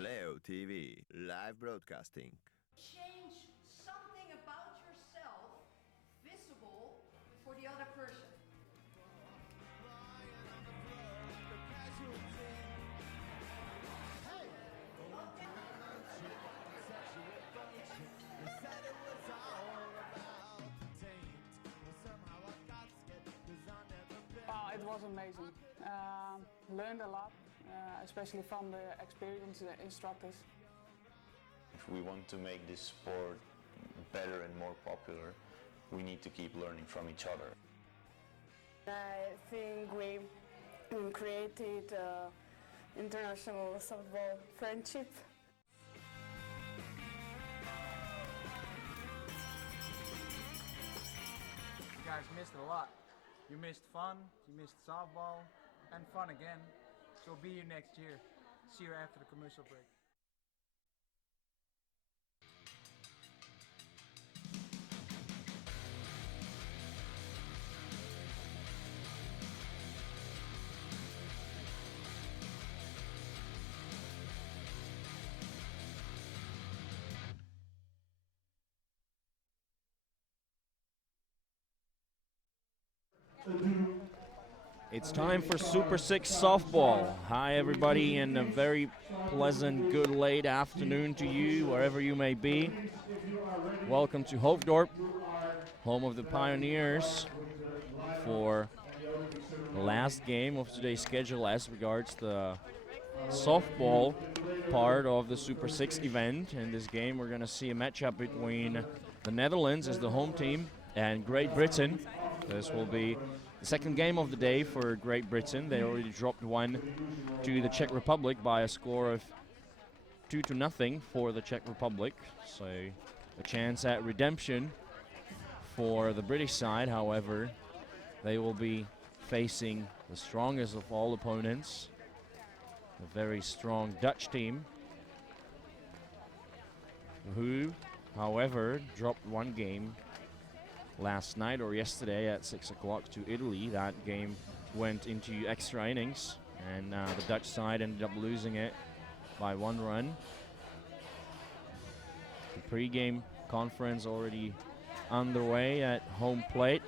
Playo.tv, live broadcasting. Change something about yourself visible for the other person. It was amazing. Learned a lot, especially from the experienced instructors. If we want to make this sport better and more popular, we need to keep learning from each other. I think we created international softball friendship. You guys missed a lot. You missed fun, you missed softball, and fun again. So we'll be here next year. See you after the commercial break. It's time for Super 6 softball. Hi everybody, and a very pleasant, good late afternoon to you, wherever you may be. Welcome to Hoofddorp, home of the Pioneers, for the last game of today's schedule as regards the softball part of the Super 6 event. In this game we're going to see a matchup between the Netherlands as the home team and Great Britain. This will be the second game of the day for Great Britain. They already dropped one to the Czech Republic by a score of 2-0 for the Czech Republic. So a chance at redemption for the British side. However, they will be facing the strongest of all opponents, a very strong Dutch team, who, however, dropped one game last night or yesterday at 6 o'clock to Italy. That game went into extra innings, and the Dutch side ended up losing it by 1 run. The pre-game conference already underway at home plate.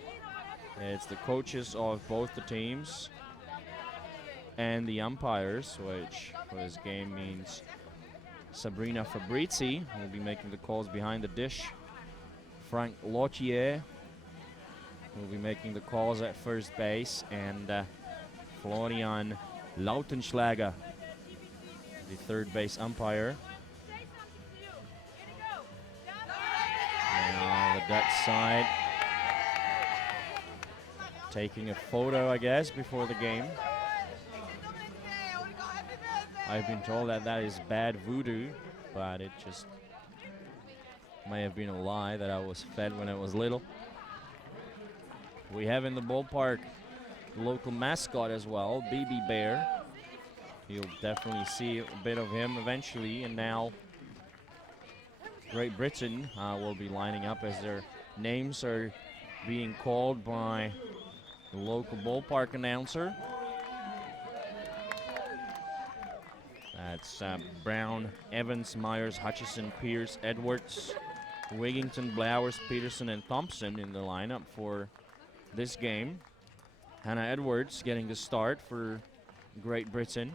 It's the coaches of both the teams and the umpires, which for this game means Sabrina Fabrizi will be making the calls behind the dish. Frank Lautier will be making the calls at first base, and Florian Lautenschlager, the third base umpire. Now the Dutch side taking a photo, I guess, before the game. I've been told that that is bad voodoo, but it just may have been a lie that I was fed when I was little. We have in the ballpark the local mascot as well, BB Bear. You'll definitely see a bit of him eventually. And now Great Britain will be lining up as their names are being called by the local ballpark announcer. That's Brown, Evans, Myers, Hutchison, Pierce, Edwards, Wigington, Blowers, Peterson, and Thompson in the lineup for this game. Hannah Edwards getting the start for Great Britain.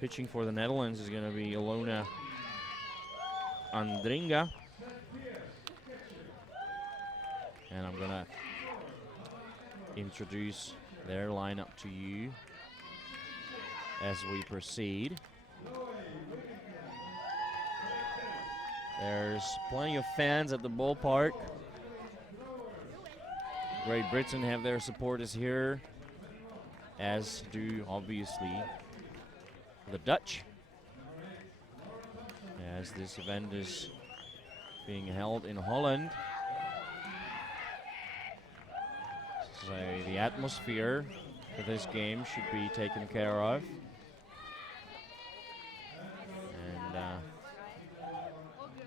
Pitching for the Netherlands is going to be Ilona Andringa. And I'm going to introduce their lineup to you as we proceed. There's plenty of fans at the ballpark. Great Britain have their supporters here, as do obviously the Dutch, as this event is being held in Holland. So the atmosphere for this game should be taken care of. And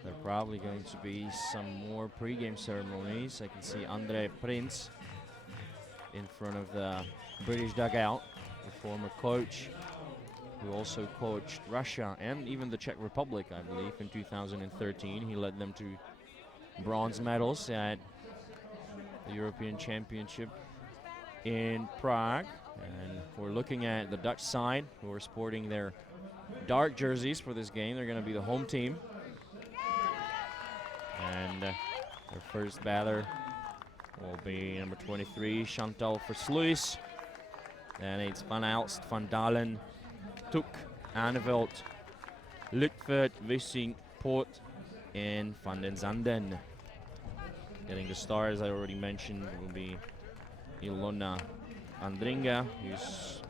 there are probably going to be some more pre-game ceremonies. I can see Andre Prins in front of the British dugout, the former coach who also coached Russia and even the Czech Republic, I believe, in 2013. He led them to bronze medals at the European Championship in Prague. And we're looking at the Dutch side, who are sporting their dark jerseys for this game. They're going to be the home team. And their first batter will be number 23, Chantal Versluis. Then it's Van Aalst, Van Dalen, Toek, Arneveld, Lutfert, Wissing, Poort, and Van den Zanden. Getting the start, as I already mentioned, will be Ilona Andringa, who's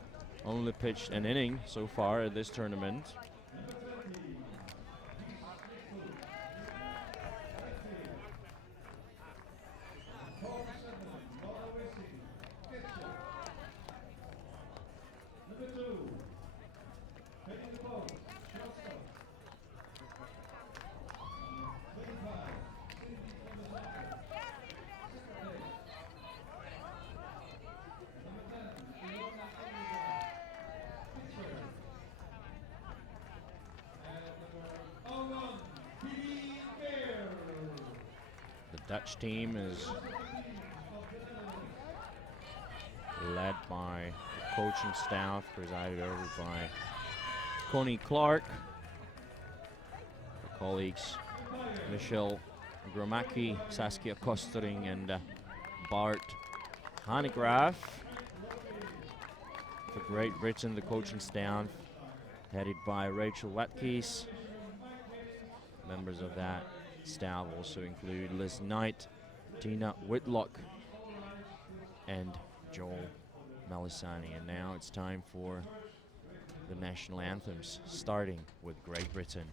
only pitched an inning so far at this tournament. Dutch team is led by the coaching staff, presided over by Connie Clark. The colleagues Michelle Gromacki, Saskia Kostering, and Bart Hanegraaff. For Great Britain, the coaching staff headed by Rachel Watkins. Members of that staff also include Liz Knight, Tina Whitlock, and Joel Melisani. And now it's time for the national anthems, starting with Great Britain.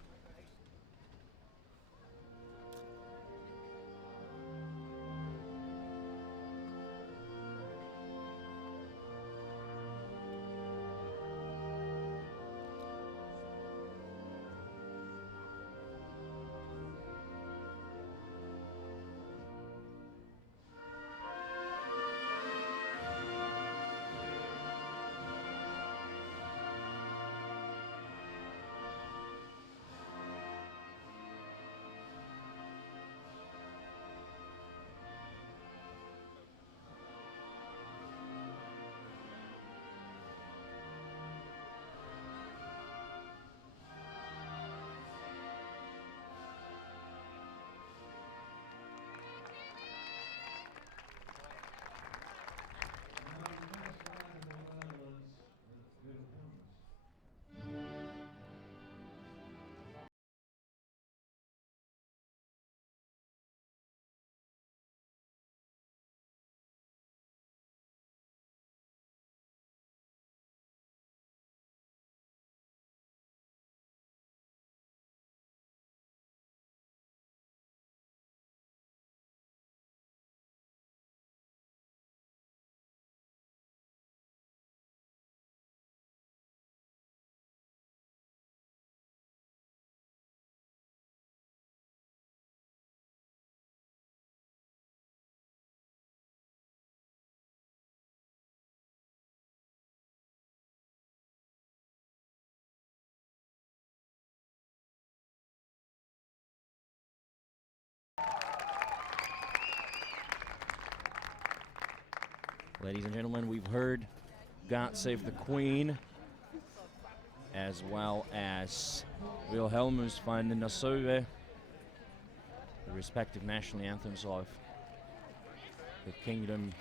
Ladies and gentlemen, we've heard God Save the Queen, as well as Wilhelmus van Nassau, the respective national anthems of the Kingdom,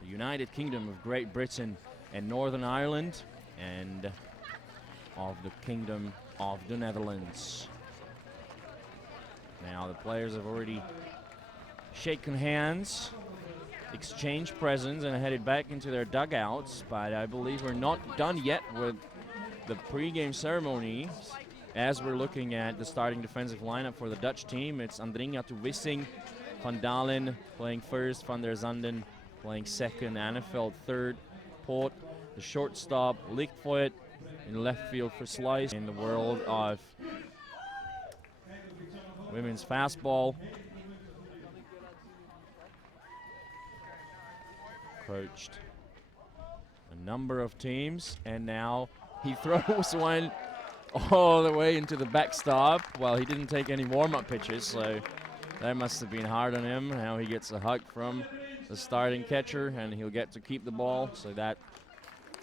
the United Kingdom of Great Britain and Northern Ireland, and of the Kingdom of the Netherlands. Now the players have already shaken hands, exchanged presents, and headed back into their dugouts, but I believe we're not done yet with the pre-game ceremony. As we're looking at the starting defensive lineup for the Dutch team, it's Andringa to Wissing, Van Dalen playing first, Van der Zanden playing second, Arneveld third, Poort, the shortstop, Lichtvoet in left field for Slice. In the world of women's fastball, coached a number of teams, and now He throws one all the way into the backstop. Well, he didn't take any warm-up pitches, so that must have been hard on him. Now he gets a hug from the starting catcher, and he'll get to keep the ball. So that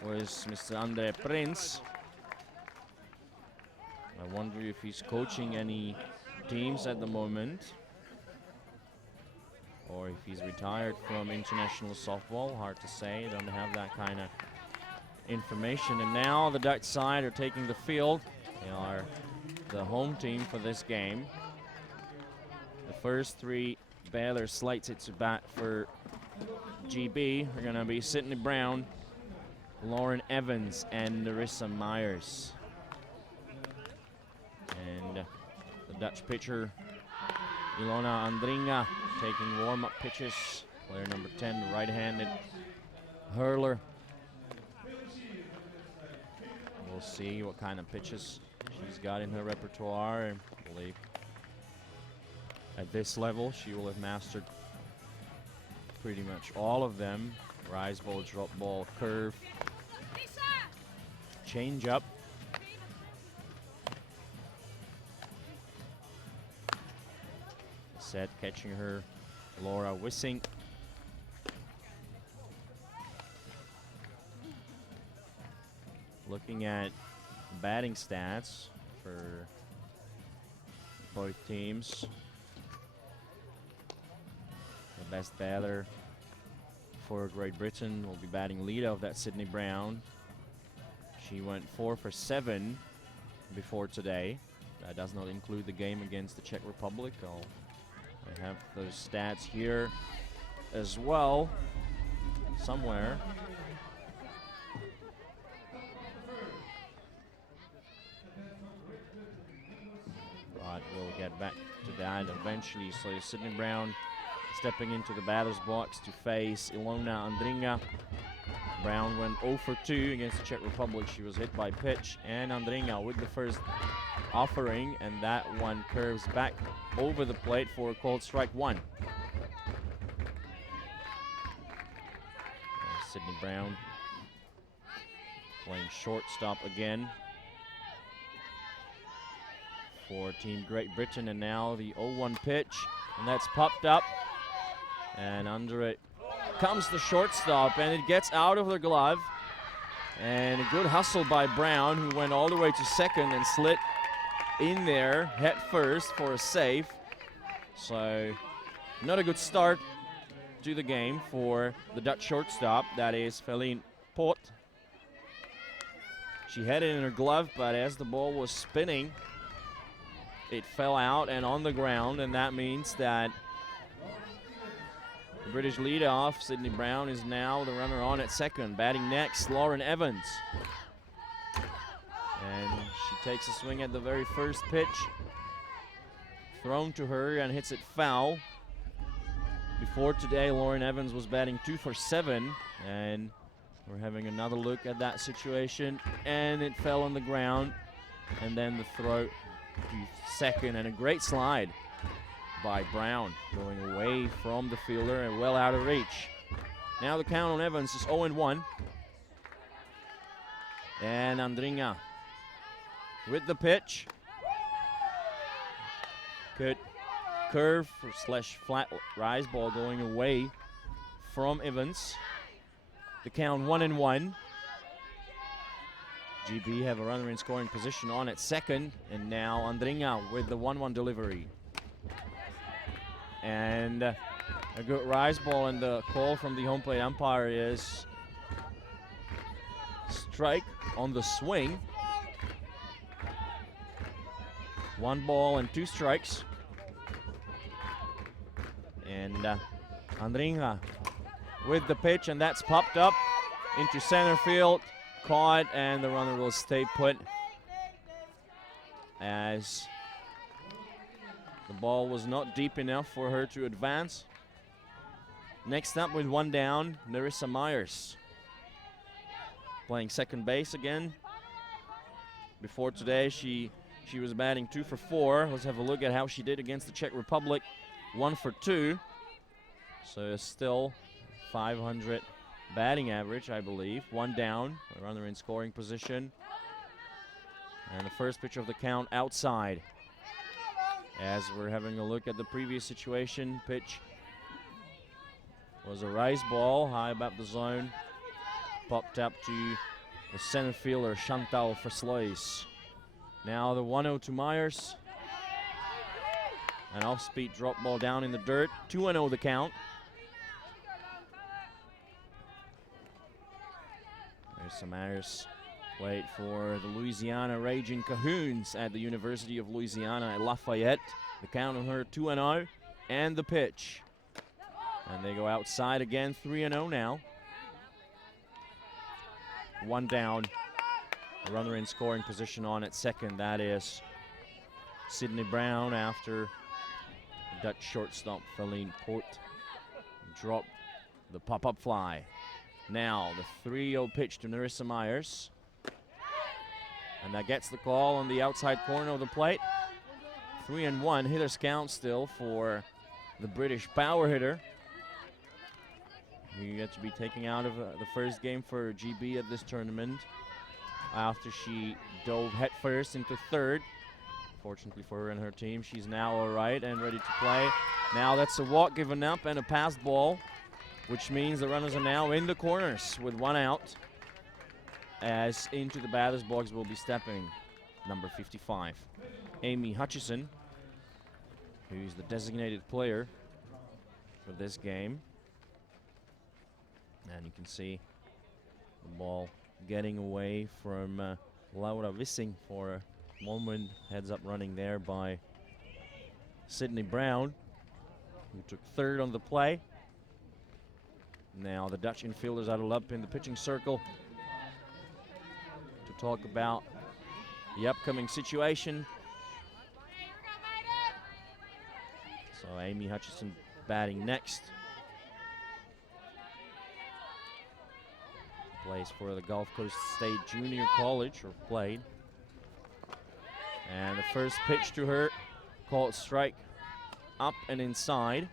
was Mr. Andre Prince. I wonder if he's coaching any teams at the moment, or if he's retired from international softball. Hard to say. Don't have that kind of information. And now the Dutch side are taking the field. They are the home team for this game. The first three Baylor slates it to bat for GB are going to be Sydney Brown, Lauren Evans, and Narissa Myers. And the Dutch pitcher, Ilona Andringa, taking warm-up pitches. Player number 10, the right-handed hurler. We'll see what kind of pitches she's got in her repertoire. I believe at this level she will have mastered pretty much all of them. Rise ball, drop ball, curve, change up. Set catching her, Laura Wissing. Looking at batting stats for both teams. The best batter for Great Britain will be batting leadoff. That's Sydney Brown. She went 4 for 7 before today. That does not include the game against the Czech Republic. I have those stats here as well, somewhere. But we'll get back to that eventually. So Sydney Brown stepping into the batter's box to face Ilona Andringa. Brown went 0 for 2 against the Czech Republic. She was hit by pitch, and Andringa with the first offering, and that one curves back over the plate for a called strike 1. Sydney Brown playing shortstop again for Team Great Britain, and now the 0-1 pitch, and that's popped up, and under it comes the shortstop, and it gets out of the glove, and a good hustle by Brown, who went all the way to second and slid in there head first for a save. So not a good start to the game for the Dutch shortstop, that is Feline Poort. She had it in her glove, but as the ball was spinning, it fell out and on the ground, and that means that the British leadoff, Sydney Brown, is now the runner on at second. Batting next, Lauren Evans. And she takes a swing at the very first pitch thrown to her and hits it foul. Before today, Lauren Evans was batting 2 for 7, and we're having another look at that situation, and it fell on the ground, and then the throw to second, and a great slide by Brown, going away from the fielder and well out of reach. Now the count on Evans is 0-1. And Andringa with the pitch. Good curve slash flat rise ball going away from Evans. The count 1-1. GB have a runner in scoring position on at second, and now Andringa with the 1-1 delivery. And a good rise ball, and the call from the home plate umpire is strike on the swing. 1 ball and 2 strikes. And Andringa with the pitch, and that's popped up into center field, caught, and the runner will stay put as the ball was not deep enough for her to advance. Next up with 1 down, Narissa Myers, playing second base again. Before today, she was batting 2 for 4. Let's have a look at how she did against the Czech Republic. 1 for 2. So still 500 batting average, I believe. 1 down, a runner in scoring position. And the first pitch of the count outside. As we're having a look at the previous situation, pitch was a rise ball high above the zone. Popped up to the center fielder, Chantal Versluis. Now the 1-0 to Myers. An off-speed drop ball down in the dirt. 2-0 the count. There's some Myers. Played for the Louisiana Raging Cajuns at the University of Louisiana at Lafayette. The count on her 2-0 and the pitch. And they go outside again, 3-0 now. One down. A runner in scoring position on at second. That is Sydney Brown after the Dutch shortstop Feline Poort dropped the pop-up fly. Now the 3-0 pitch to Nerissa Myers. And that gets the call on the outside corner of the plate. 3-1, hitter's count still for the British power hitter. Who gets to be taking out of the first game for GB at this tournament after she dove headfirst into third. Fortunately for her and her team, she's now all right and ready to play. Now that's a walk given up and a passed ball, which means the runners are now in the corners with one out. As into the batter's box will be stepping number 55, Amy Hutchison, who's the designated player for this game. And you can see the ball getting away from Laura Wissing for a moment. Heads up running there by Sydney Brown, who took third on the play. Now the Dutch infielders huddled up in the pitching circle to talk about the upcoming situation. So Amy Hutchison batting next. Plays for the Gulf Coast State Junior College, or played. And the first pitch to her, called strike, up and inside.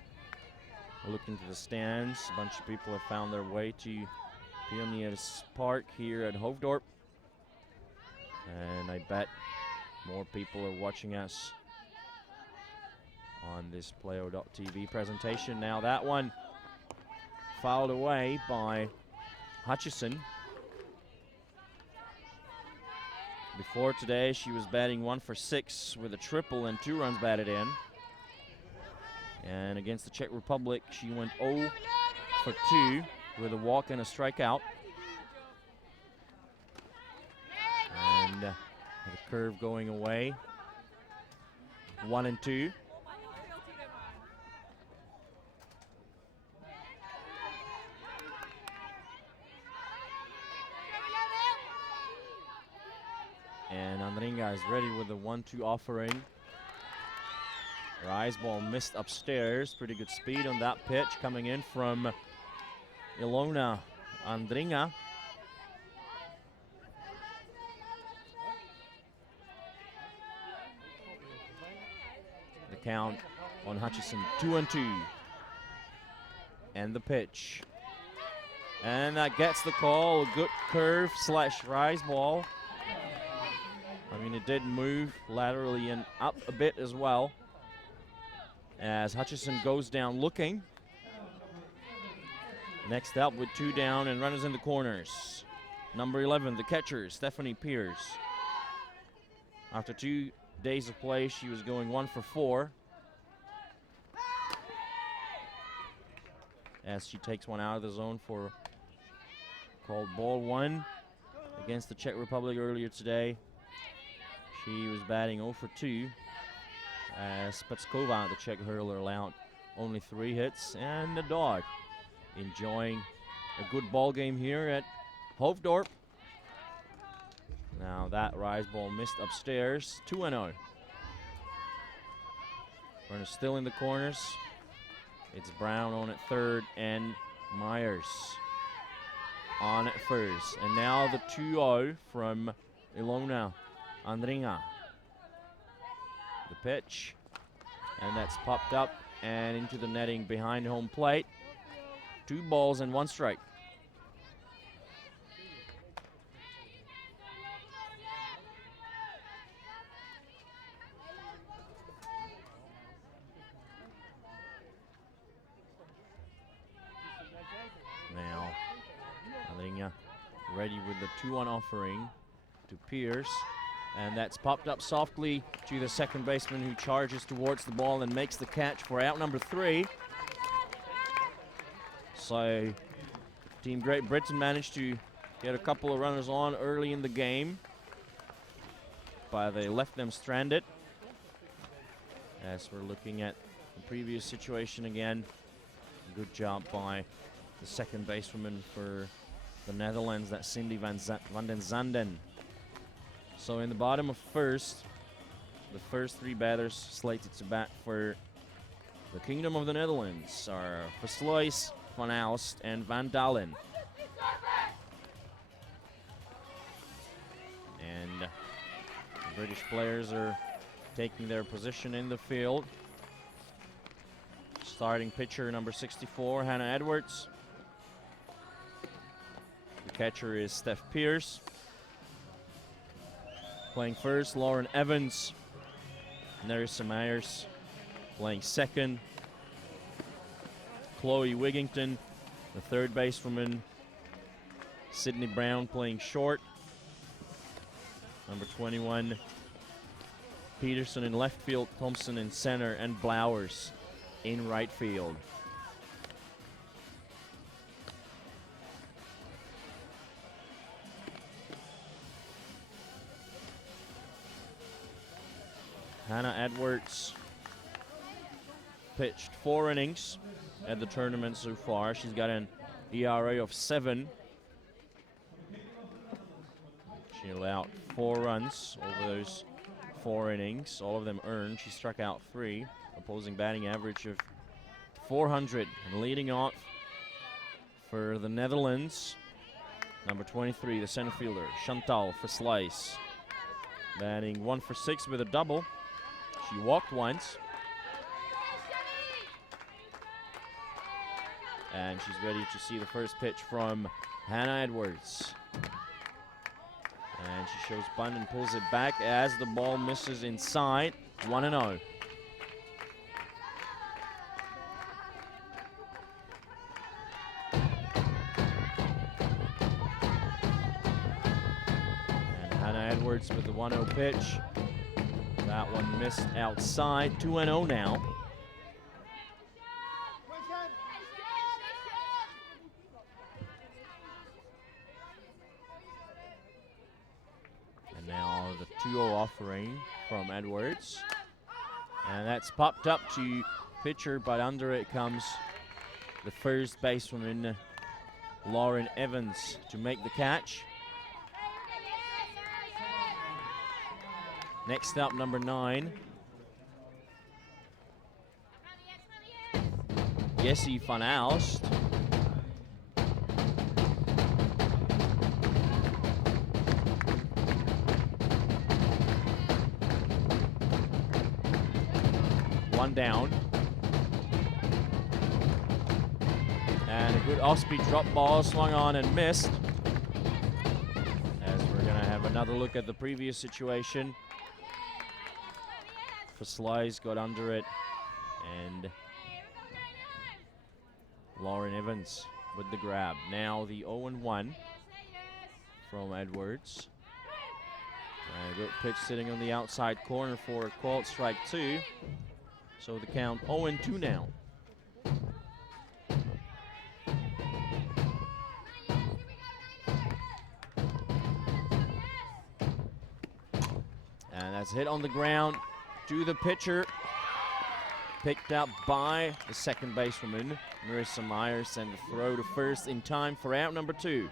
Look into the stands. A bunch of people have found their way to Pioneers Park here at Hoofddorp. And I bet more people are watching us on this Playo.tv presentation. Now that one fouled away by Hutchison. Before today, she was batting 1 for 6 with a triple and 2 runs batted in. And against the Czech Republic, she went 0 for 2 with a walk and a strikeout. And the curve going away. 1-2. And Andringa is ready with the 1-2 offering. Rise ball missed upstairs. Pretty good speed on that pitch coming in from Ilona Andringa. The count on Hutchison, 2-2. And the pitch. And that gets the call. A good curve slash rise ball. I mean, it did move laterally and up a bit as well. As Hutchison goes down looking. Next up with 2 down and runners in the corners. Number 11, the catcher, Stephane Pierce. After 2 days of play, she was going 1 for 4. As she takes one out of the zone for called ball 1 against the Czech Republic earlier today. She was batting 0 for 2. As Petskova, the Czech hurler, allowed only 3 hits, and the dog enjoying a good ball game here at Hoofddorp. Now that rise ball missed upstairs, 2-0. Runners still in the corners. It's Brown on at third and Myers on at first. And now the 2-0 from Ilona Andringa. The pitch, and that's popped up and into the netting behind home plate. 2 balls and 1 strike. already with the 2-1 offering to Pierce. And that's popped up softly to the second baseman, who charges towards the ball and makes the catch for out number 3. So Team Great Britain managed to get a couple of runners on early in the game, but they left them stranded. As we're looking at the previous situation again, good job by the second basewoman for the Netherlands, that's Cindy van den Zanden. So in the bottom of first, the first 3 batters slated to bat for the Kingdom of the Netherlands are Versluis, Van Aalst, and Van Dalen. And the British players are taking their position in the field. Starting pitcher number 64, Hannah Edwards. The catcher is Stephane Pierce. Playing first, Lauren Evans. Nerissa Myers playing second. Chloe Wigington, the third basewoman. Sydney Brown playing short. Number 21, Peterson in left field, Thompson in center, and Blowers in right field. Hannah Edwards pitched 4 innings at the tournament so far. She's got an ERA of 7. She allowed 4 runs over those 4 innings, all of them earned. She struck out 3, opposing batting average of 400. And leading off for the Netherlands, number 23, the center fielder, Chantal Versluis. Batting 1 for 6 with a double. She walked once. And she's ready to see the first pitch from Hannah Edwards. And she shows bunt and pulls it back as the ball misses inside. 1-0. And Hannah Edwards with the 1-0 pitch. That one missed outside. 2-0 now. And now the 2-0 offering from Edwards. And that's popped up to pitcher, but under it comes the first basewoman, Lauren Evans, to make the catch. Next up, number 9, Jessie van Aalst. One down. And a good off-speed drop ball, swung on and missed. As we're gonna have another look at the previous situation. Versluis got under it, and Lauren Evans with the grab. Now the 0-1 from Edwards. And a good pitch sitting on the outside corner for a called strike 2. So the count 0-2 now. And that's hit on the ground to the pitcher. Picked up by the second basewoman, Nerissa Myers, and the throw to first in time for out number 2.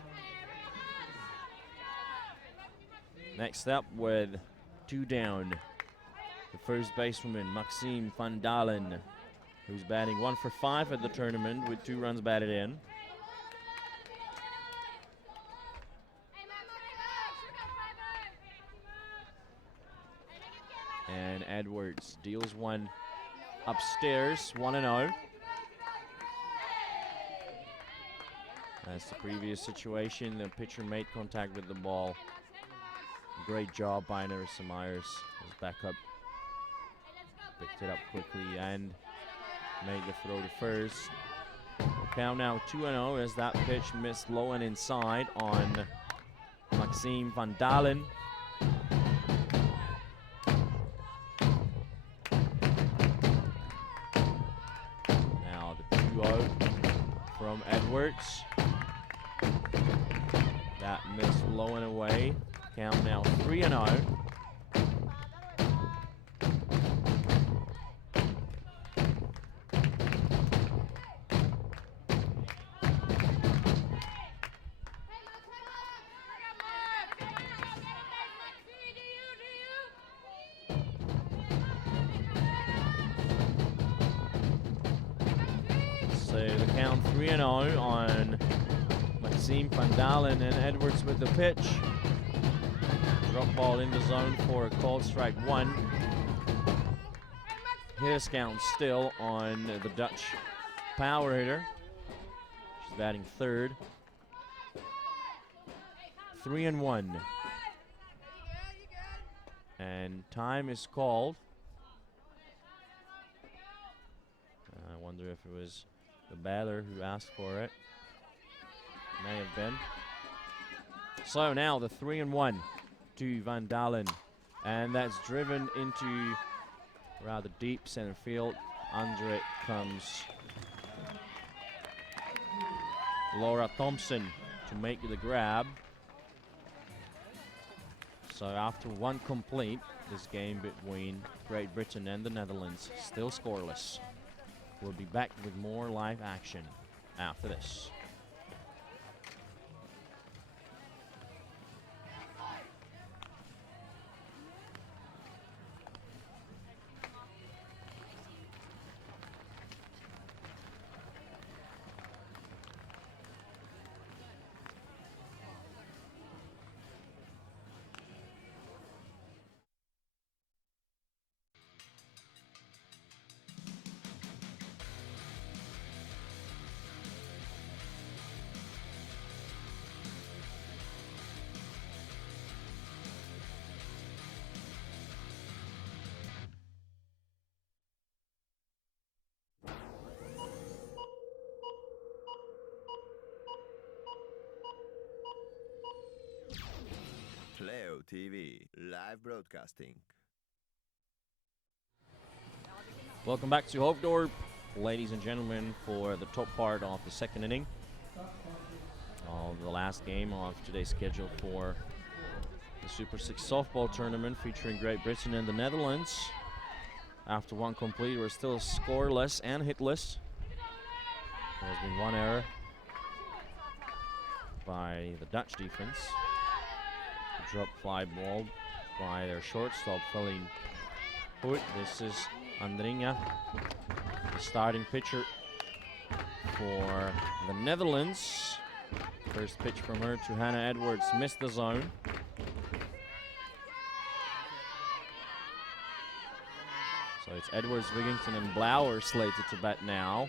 Next up with 2 down, the first basewoman, Maxime van Dalen, who's batting 1 for 5 at the tournament with 2 runs batted in. And Edwards deals one upstairs, 1-0. That's the previous situation. The pitcher made contact with the ball. Great job by Nerissa Myers. His backup picked it up quickly and made the throw to first. Count now 2-0 as that pitch missed low and inside on Maxime van Dalen. Now the 2-0 from Edwards. That missed low and away. Count now 3-0. So the count 3-0 on Maxime van Dalen, and Edwards with the pitch. Drop ball in the zone for a called strike 1. His count still on the Dutch power hitter. She's batting third. 3-1. And time is called. I wonder if it was the batter who asked for it. May have been. So now the 3-1 to Van Dalen, and that's driven into rather deep center field. Under it comes Laura Thompson to make the grab. So after one complete, this game between Great Britain and the Netherlands still scoreless. We'll be back with more live action after this. Playo.tv, live broadcasting. Welcome back to Hoofddorp, ladies and gentlemen, for the top part of the second inning of the last game of today's schedule for the Super 6 softball tournament featuring Great Britain and the Netherlands. After one complete, we're still scoreless and hitless. There's been one error by the Dutch defense. Drop fly ball by their shortstop, Feline Hood. This is Andringa, the starting pitcher for the Netherlands. First pitch from her to Hannah Edwards, missed the zone. So it's Edwards, Wigington, and Blauer slated to bat now.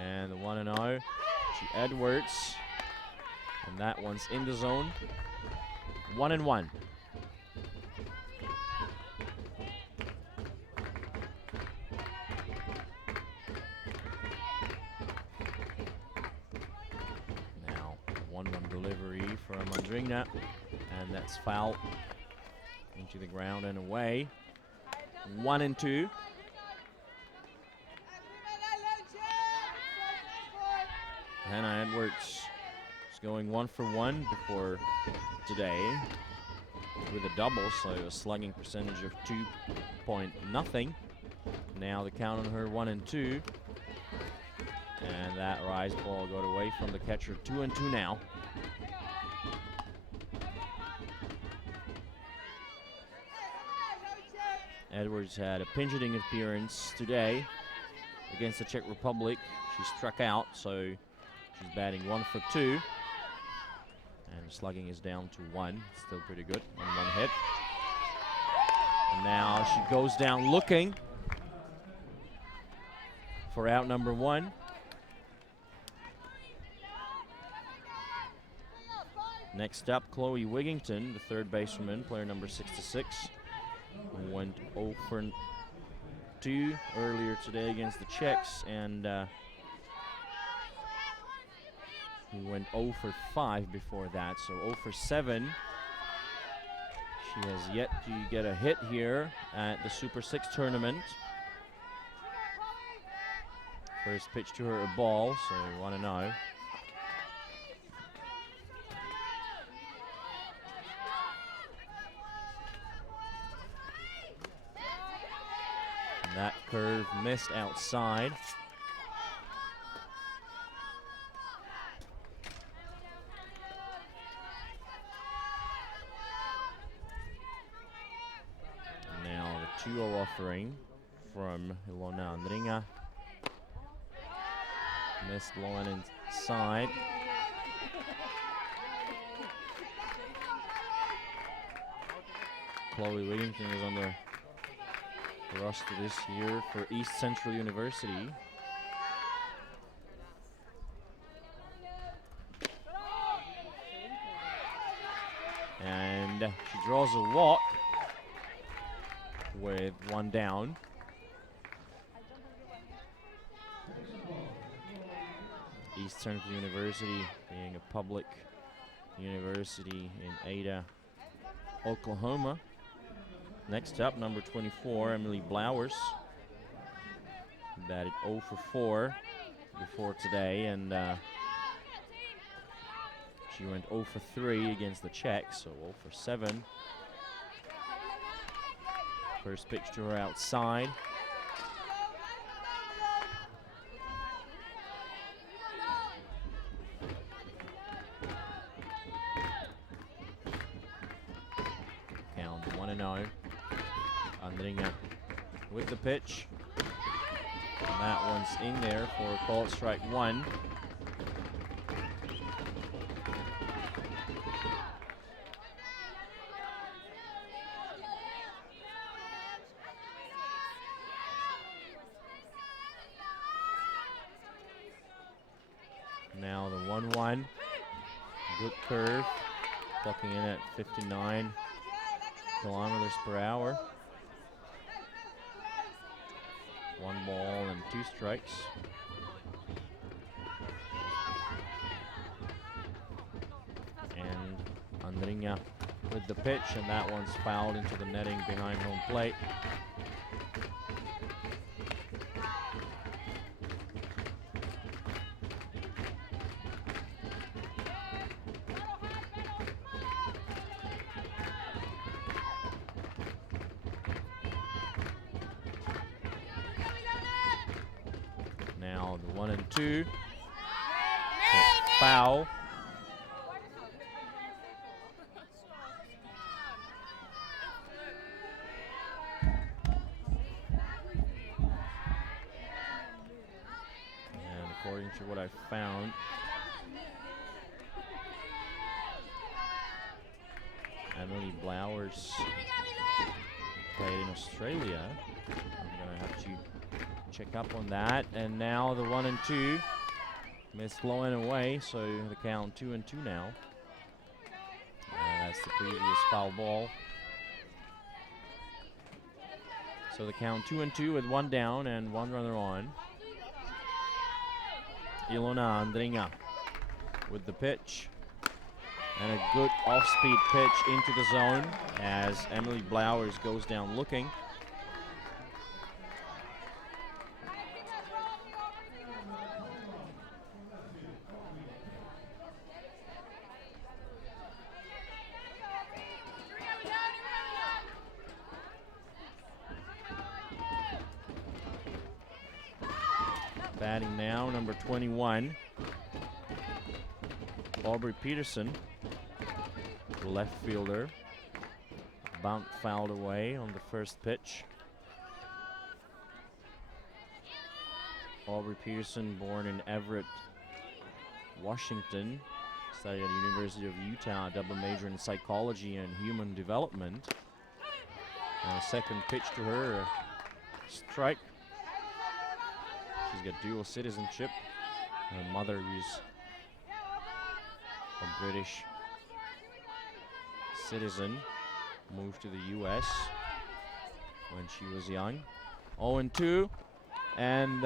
And the 1-0 to Edwards. And that one's in the zone. 1-1. Now, 1-1 delivery from Andringa, and that's foul into the ground and away. 1-2. Hannah Edwards is going 1 for 1 before today with a double, so a slugging percentage of 2.0. Now the count on her 1-2, and that rise ball got away from the catcher. 2-2 now. Edwards had a pinch hitting appearance today against the Czech Republic. She struck out, so she's batting 1 for 2. And slugging is down to 1. Still pretty good on one hit. And now she goes down looking for out number 1. Next up, Chloe Wigington, the third baseman, player number 66, who went 0 for 2 earlier today against the Czechs, and He went 0 for 5 before that, so 0 for 7. She has yet to get a hit here at the Super 6 tournament. First pitch to her, a ball, so you want to know. And that curve missed outside. Now the 2-0 offering from Ilona Andringa. Missed low and inside. Chloe Whittington is on the roster this year for East Central University. And she draws a walk with 1 down. East Central University being a public university in Ada, Oklahoma. Next up, number 24, Emily Blowers. Batted 0 for 4 before today, and she went 0 for 3 against the Czechs, so 0 for 7. First pitch to her outside. Count 1-0. Andringa with the pitch. And that one's in there for a called strike 1. Now the 1-1. Good curve. Clocking in at 59 kilometers per hour. 1 ball and 2 strikes. And Andringa with the pitch, and that one's fouled into the netting behind home plate. Now the 1-2. Foul. And according to what I found, Emily Blowers played in Australia. I'm gonna have to check up on that. And now the 1-2. Missed low and away, so the count 2-2 now. That's the previous foul ball. So the count 2-2 with 1 down and 1 runner on. Ilona Andringa with the pitch. And a good off-speed pitch into the zone as Emily Blowers goes down looking. Batting now, number 21, Bree Peterson, left fielder. Bunt fouled away on the first pitch. Bree Peterson, born in Everett, Washington, studied at the University of Utah, double major in psychology and human development. And a second pitch to her, a strike. She's got dual citizenship. Her mother is a British citizen, moved to the U.S. when she was young. 0-2, and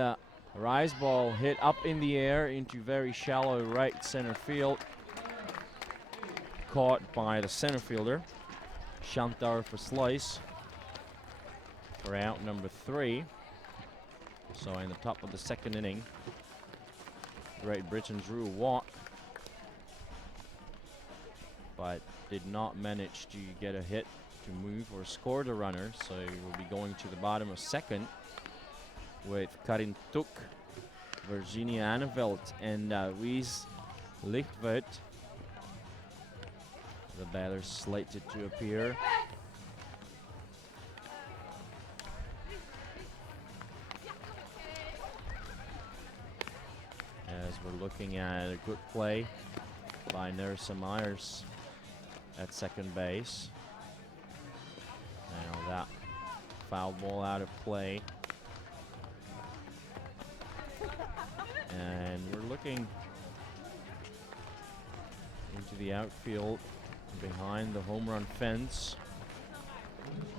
Rise ball hit up in the air into very shallow right center field. Caught by the center fielder, Shantar for slice for out number 3. So in the top of the second inning, Great Britain drew a walk, but did not manage to get a hit to move or score the runner. So we'll be going to the bottom of second with Karin Tuk, Virginia Anneveld, and Wies Lichtvoet. The batters slated to appear. As we're looking at a good play by Nerissa Myers at second base. Now that foul ball out of play. And we're looking into the outfield behind the home run fence.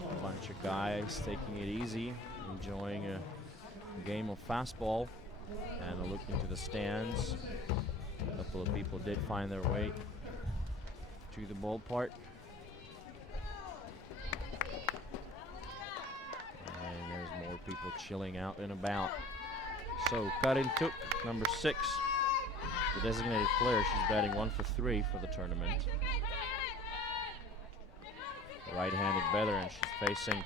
A bunch of guys taking it easy, enjoying a game of fastball. And a look into the stands. A couple of people did find their way to the ballpark. And there's more people chilling out and about. So Karin Tuk, number 6, the designated player. She's batting 1 for 3 for the tournament. Right-handed batter, and she's facing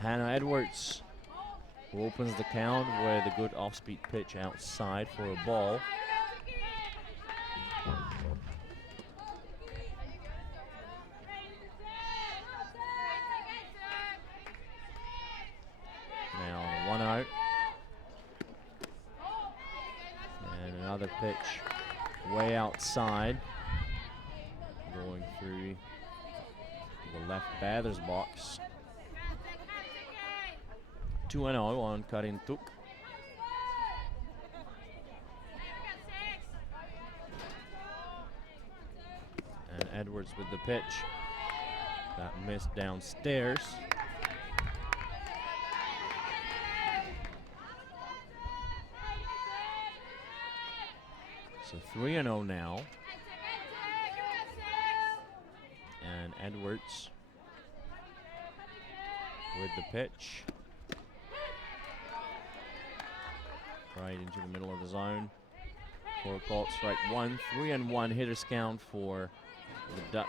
Hannah Edwards, who opens the count with a good off-speed pitch outside for a ball. Now 1 out. And another pitch way outside, going through the left batter's box. 2-0 on Karin Tuk. And Edwards with the pitch. That missed downstairs. So 3-0 now. And Edwards with the pitch. Right into the middle of the zone for a called strike 1. 3-1 hitters count for the Dutch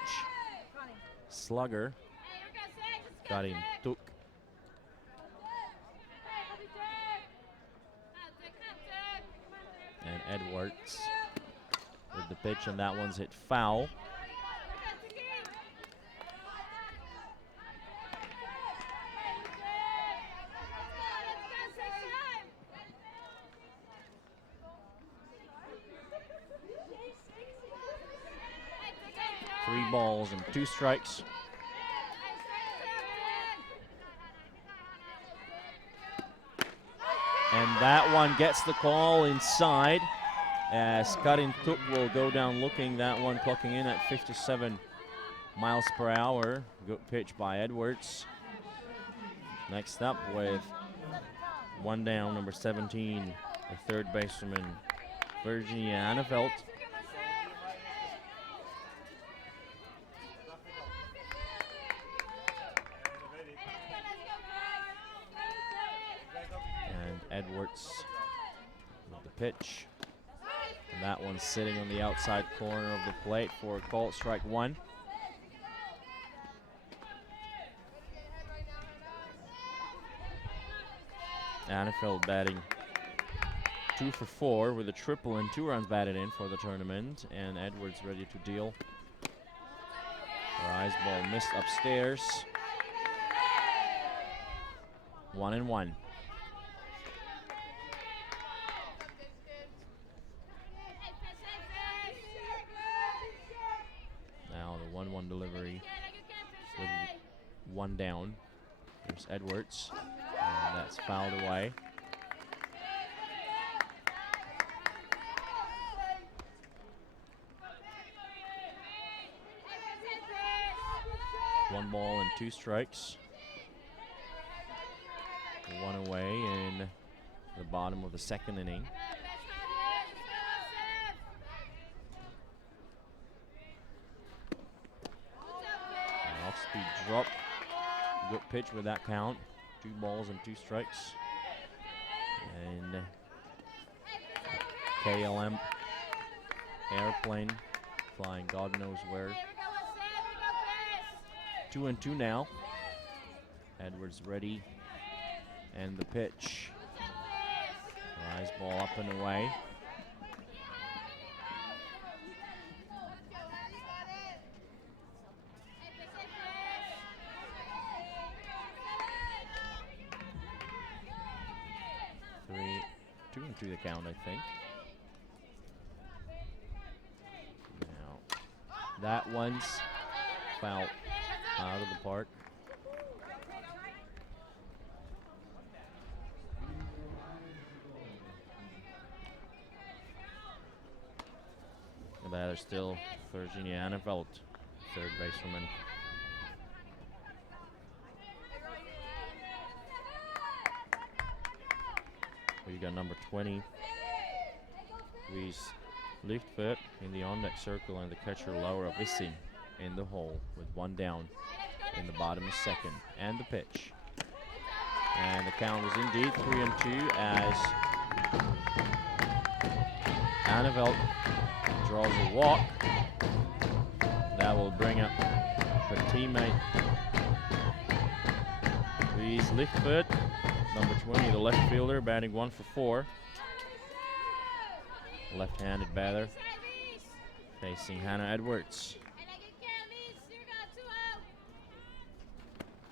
slugger, Karin Tuk. And Edwards with the pitch, and that one's hit foul. Three balls and 2 strikes. And that one gets the call inside, as Karin Tuk will go down looking. That one clocking in at 57 miles per hour. Good pitch by Edwards. Next up with 1 down, number 17, the third baseman, Virginia Anneveld. Edwards with the pitch. And that one's sitting on the outside corner of the plate for a called strike 1. Anneveld batting 2 for 4 with a triple and 2 runs batted in for the tournament. And Edwards ready to deal. Rise ball missed upstairs. 1-1. Now the 1-1 delivery with 1 down. There's Edwards, and that's fouled away. One ball and 2 strikes. 1 away in the bottom of the second inning. An off-speed drop. Good pitch with that count. 2 balls and 2 strikes. And KLM airplane flying God knows where. 2-2 now. Edwards ready. And the pitch. Rise ball up and away. Two and two the count, I think. Now, that one's foul out of the park. The batter still Virginia Anneveld, third basewoman. We got number 20, Reese Lichtfoot in the on-deck circle, and the catcher Laura Vissing in the hole with 1 down in the bottom of second. And the pitch. And the count was indeed 3-2 as Anneveld draws a walk. That will bring up her teammate Reese Lichtfoot. Number 20, the left fielder, batting 1 for 4. Left-handed batter facing Hannah Edwards.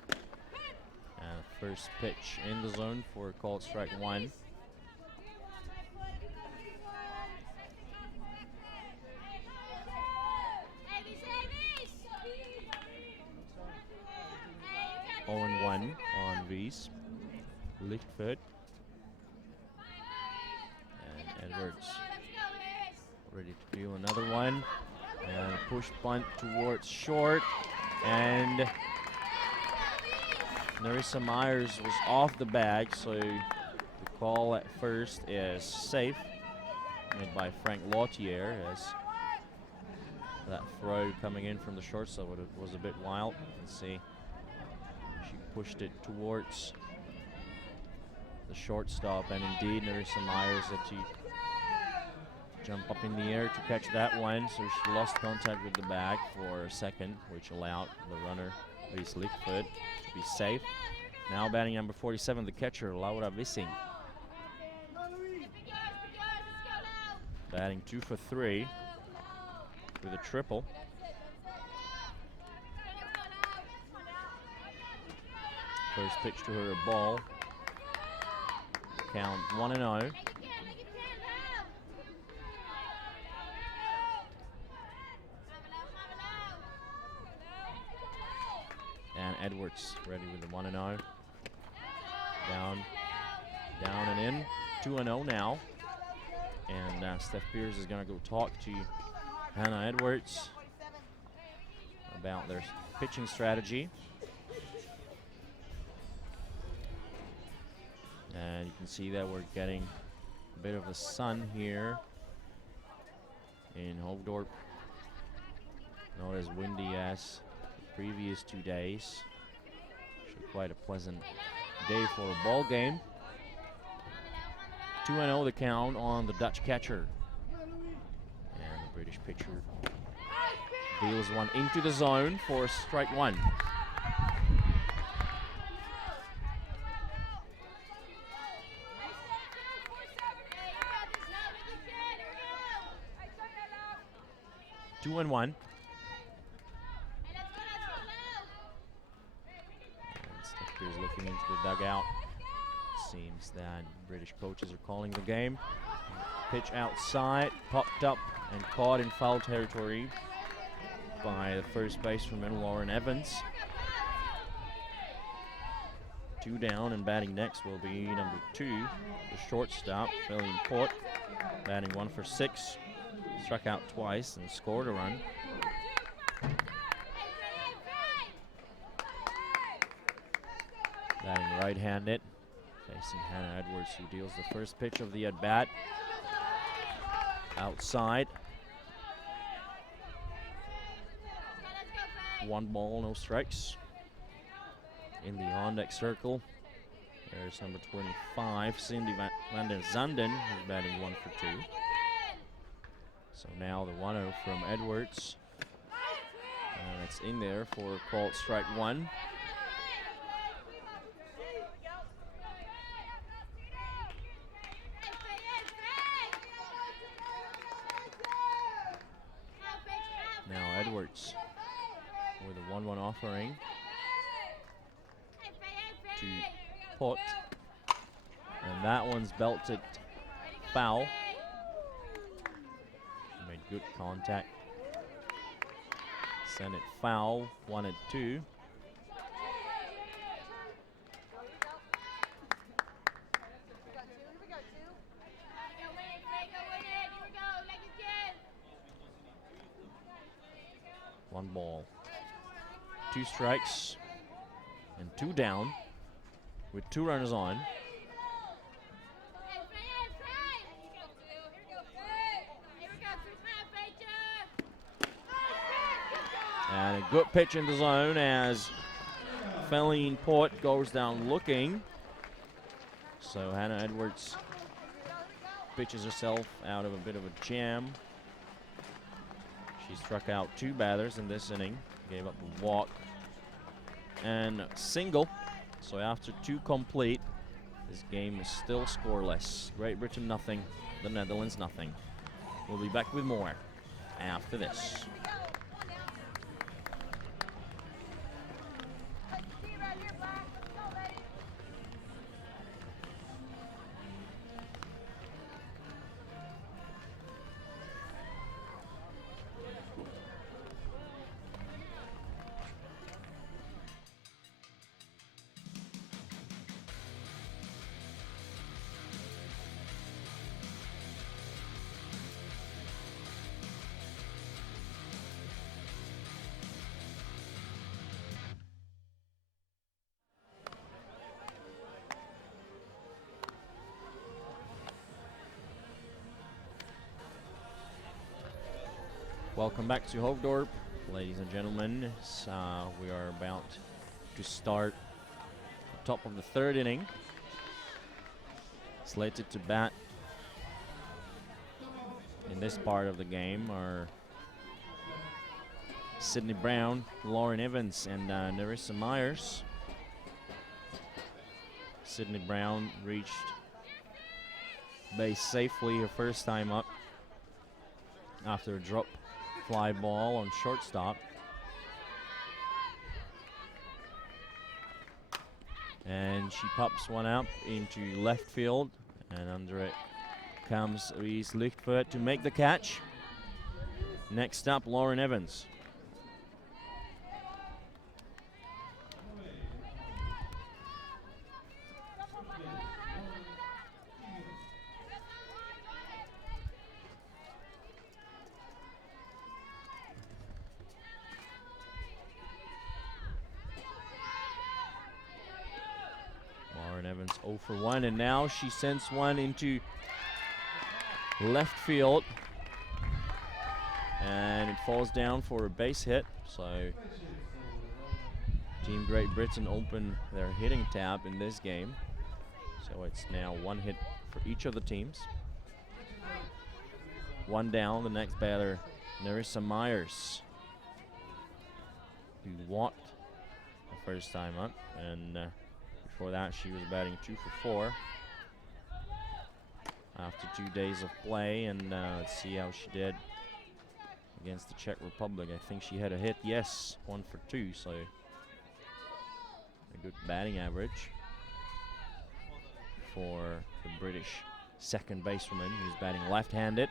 And first pitch in the zone for a called strike 1. Oh, 1 on V's. Lichtfoot and Edwards ready to do another one, and a push bunt towards short, and Nerissa Myers was off the bag, so the call at first is safe, made by Frank Lautier, as that throw coming in from the shortstop was a bit wild. Let's see, she pushed it towards the shortstop, and indeed Nerissa Myers had to jump up in the air to catch that one, so she lost contact with the bag for a second, which allowed the runner, Reese Lichtfoot, to be safe. Now batting number 47, the catcher, Laura Vissing. Batting 2 for 3 with a triple. First pitch to her, a ball. Count 1-0. And Edwards ready with the 1-0. Down and in. 2-0 now. And Steph Pierce is going to go talk to Hannah Edwards about their pitching strategy. And you can see that we're getting a bit of the sun here in Hoofddorp. Not as windy as the previous 2 days. Actually quite a pleasant day for a ball game. 2-0 the count on the Dutch catcher. And the British pitcher deals one into the zone for strike 1. Two and 1. Steph Pierce looking into the dugout. Seems that British coaches are calling the game. Pitch outside, popped up and caught in foul territory by the first baseman Lauren Evans. 2 down, and batting next will be number 2, the shortstop, William Port, batting 1 for 6. Struck out twice and scored a run. Batting right-handed. Facing Hannah Edwards, who deals the first pitch of the at-bat. Outside. 1 ball, no strikes. In the on-deck circle, there's number 25, Cindy van der Zanden, who's batting 1 for 2. So now the 1-0 from Edwards. And it's in there for called strike 1. Now Edwards with a 1-1 offering to Pot, and that one's belted foul. Made good contact. Send it foul, 1-2. One ball, 2 strikes, and 2 down with 2 runners on. And a good pitch in the zone as Feline Port goes down looking. So Hannah Edwards pitches herself out of a bit of a jam. She struck out 2 batters in this inning, gave up a walk and a single. So after 2 complete, this game is still scoreless. Great Britain nothing, the Netherlands nothing. We'll be back with more after this. Welcome back to Hoofddorp, ladies and gentlemen. We are about to start the top of the 3rd inning. Slated to bat in this part of the game are Sydney Brown, Lauren Evans, and Nerissa Myers. Sydney Brown reached base safely her first time up after a drop fly ball on shortstop. And she pops one up into left field, and under it comes Reese Lichtvoet to make the catch. Next up, Lauren Evans. Evans 0 for 1, and now she sends one into left field, and it falls down for a base hit. So Team Great Britain open their hitting tab in this game. So it's now 1 hit for each of the teams. 1 down, the next batter, Nerissa Myers, who walked the first time up, and before that, she was batting 2 for 4 after 2 days of play, and let's see how she did against the Czech Republic. I think she had a hit, yes, 1 for 2, so a good batting average for the British second basewoman who's batting left-handed.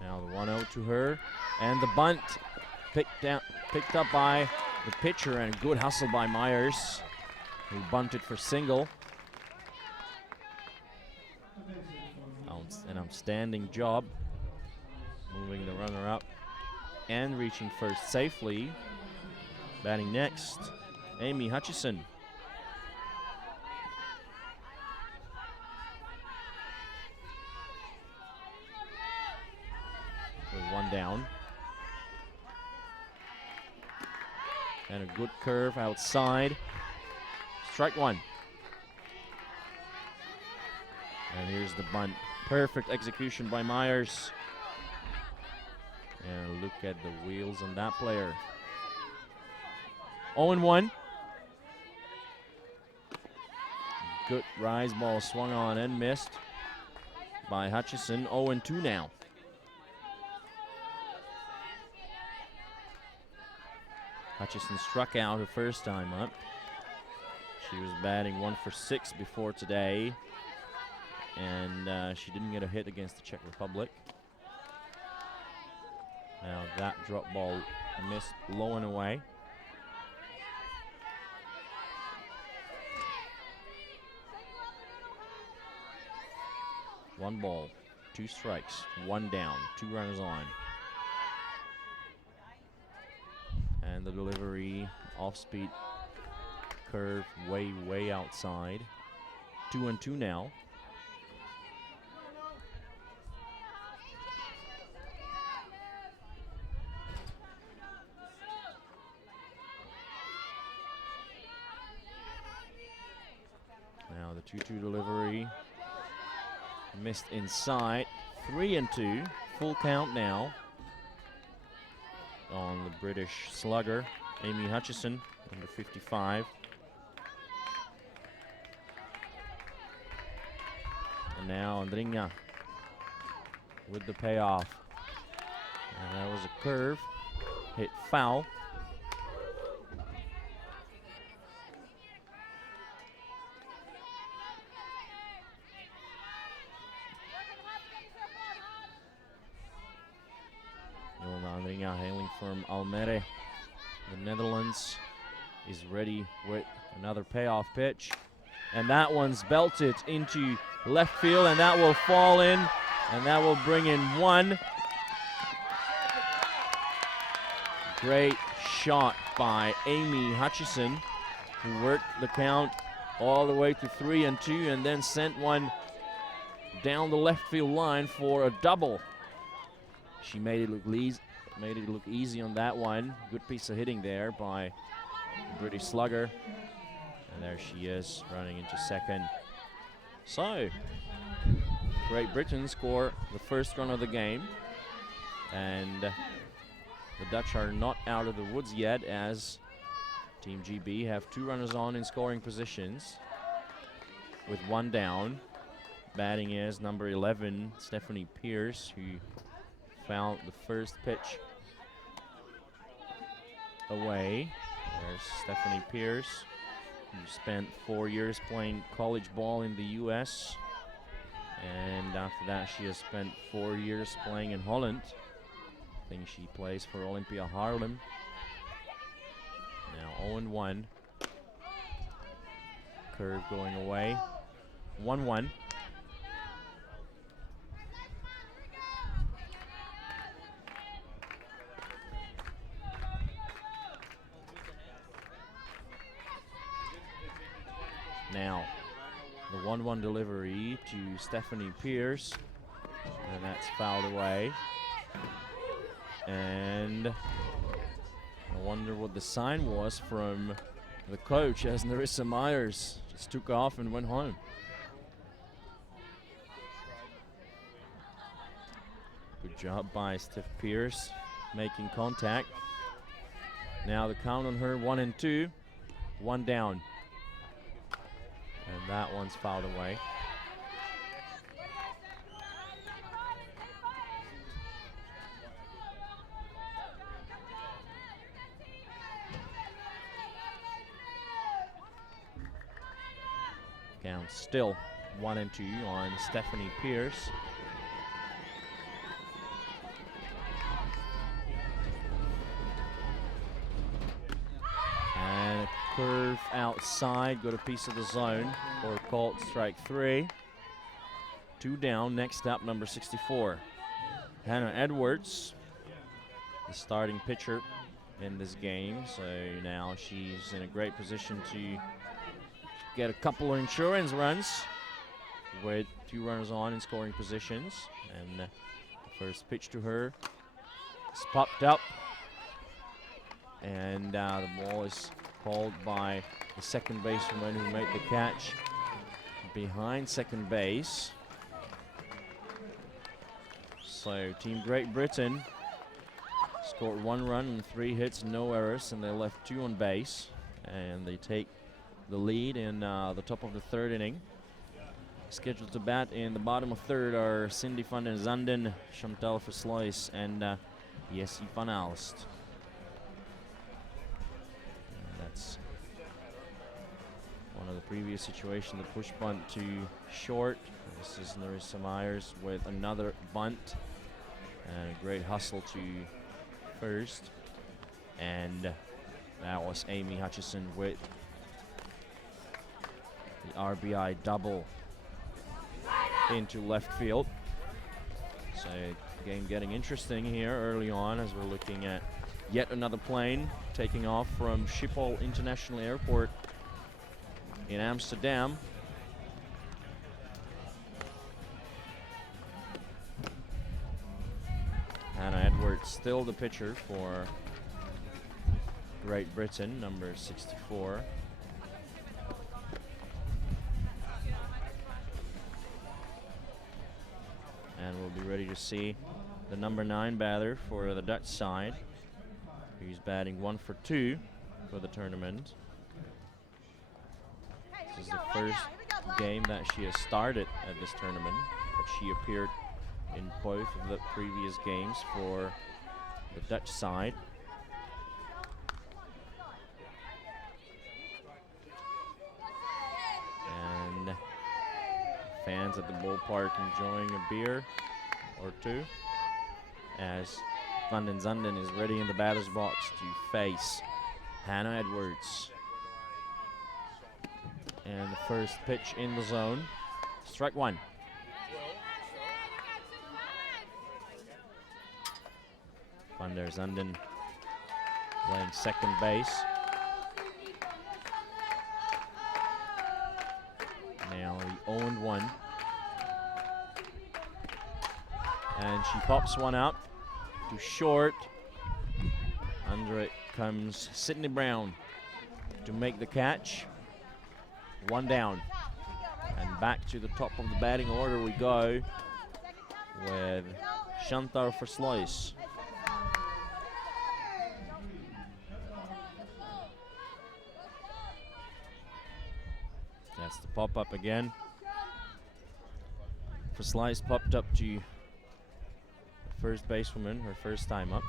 Now the 1-0 to her, and the bunt picked up by the pitcher, and a good hustle by Myers, who bunted for single. An outstanding job moving the runner up and reaching first safely. Batting next, Amy Hutchison. Good curve outside. Strike one. And here's the bunt. Perfect execution by Myers. And look at the wheels on that player. 0-1. Good rise ball swung on and missed by Hutchison. 0-2 now. Hutchison struck out her first time up. She was batting 1 for 6 before today, and she didn't get a hit against the Czech Republic. Now that drop ball missed low and away. One ball, 2 strikes, 1 down, 2 runners on. And the delivery, off-speed curve, way outside. 2-2 now. Now the 2-2 delivery, missed inside. 3-2, full count now on the British slugger, Amy Hutchison, number 55. And now Andringa with the payoff. And that was a curve, hit foul. Andringa hailing from Almere, the Netherlands, is ready with another payoff pitch. And that one's belted into left field, and that will fall in, and that will bring in 1. Great shot by Amy Hutchison, who worked the count all the way to 3-2 and then sent one down the left field line for a double. She made it look easy on that one. Good piece of hitting there by the British slugger. And there she is, running into second. So, Great Britain score the first run of the game. And the Dutch are not out of the woods yet, as Team GB have 2 runners on in scoring positions with 1 down. Batting is number 11, Stephane Pierce, who found the first pitch away. There's Stephane Pierce, who spent 4 years playing college ball in the US, and after that she has spent 4 years playing in Holland. I think she plays for Olympia Haarlem. Now 0-1. Curve going away. 1-1. Now, the 1-1 delivery to Stephane Pierce, and that's fouled away. And I wonder what the sign was from the coach, as Narissa Myers just took off and went home. Good job by Steph Pierce making contact. Now the count on her, 1-2, 1 down. And that one's fouled away. Count still 1-2 on Stephane Pierce. And a curve outside, got a piece of the zone for called strike 3. 2 down. Next up, number 64, Hannah Edwards, the starting pitcher in this game. So now she's in a great position to get a couple of insurance runs with 2 runners on in scoring positions. And the first pitch to her is popped up and the ball is called by the second baseman who made the catch behind second base. So Team Great Britain scored 1 run and 3 hits, no errors, and they left 2 on base, and they take the lead in the top of the 3rd inning. Scheduled to bat in the bottom of 3rd are Cindy van den Zanden, Chantal Versluis, and Jessie van Aalst. And that's one of the previous situations, the push bunt to short. This is Narissa Myers with another bunt, and a great hustle to first. And that was Amy Hutchison with the RBI double into left field. So game getting interesting here early on as we're looking at yet another plane taking off from Schiphol International Airport in Amsterdam. Hannah Edwards still the pitcher for Great Britain, number 64. And we'll be ready to see the number 9 batter for the Dutch side. He's batting 1 for 2 for the tournament. This is the first game that she has started at this tournament, but she appeared in both of the previous games for the Dutch side. And fans at the ballpark enjoying a beer or two as Van den Zanden is ready in the batter's box to face Hannah Edwards. And the first pitch in the zone, strike 1. Van der Zanden playing second base. Now the 0-1. And she pops one out to short. Under it comes Sydney Brown to make the catch. 1 down. And back to the top of the batting order we go with Chantal Versluis. That's the pop-up again. Versluis popped up to first basewoman, her first time up.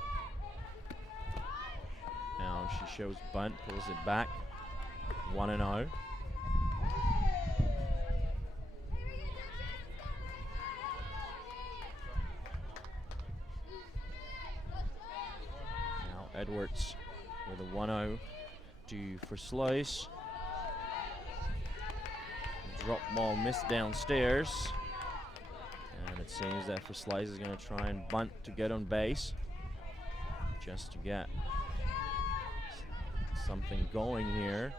Now she shows bunt, pulls it back. 1-0. Now Edwards with a 1-0 to Versluis. Drop ball missed downstairs. And it seems that Versluis is going to try and bunt to get on base, just to get something going here.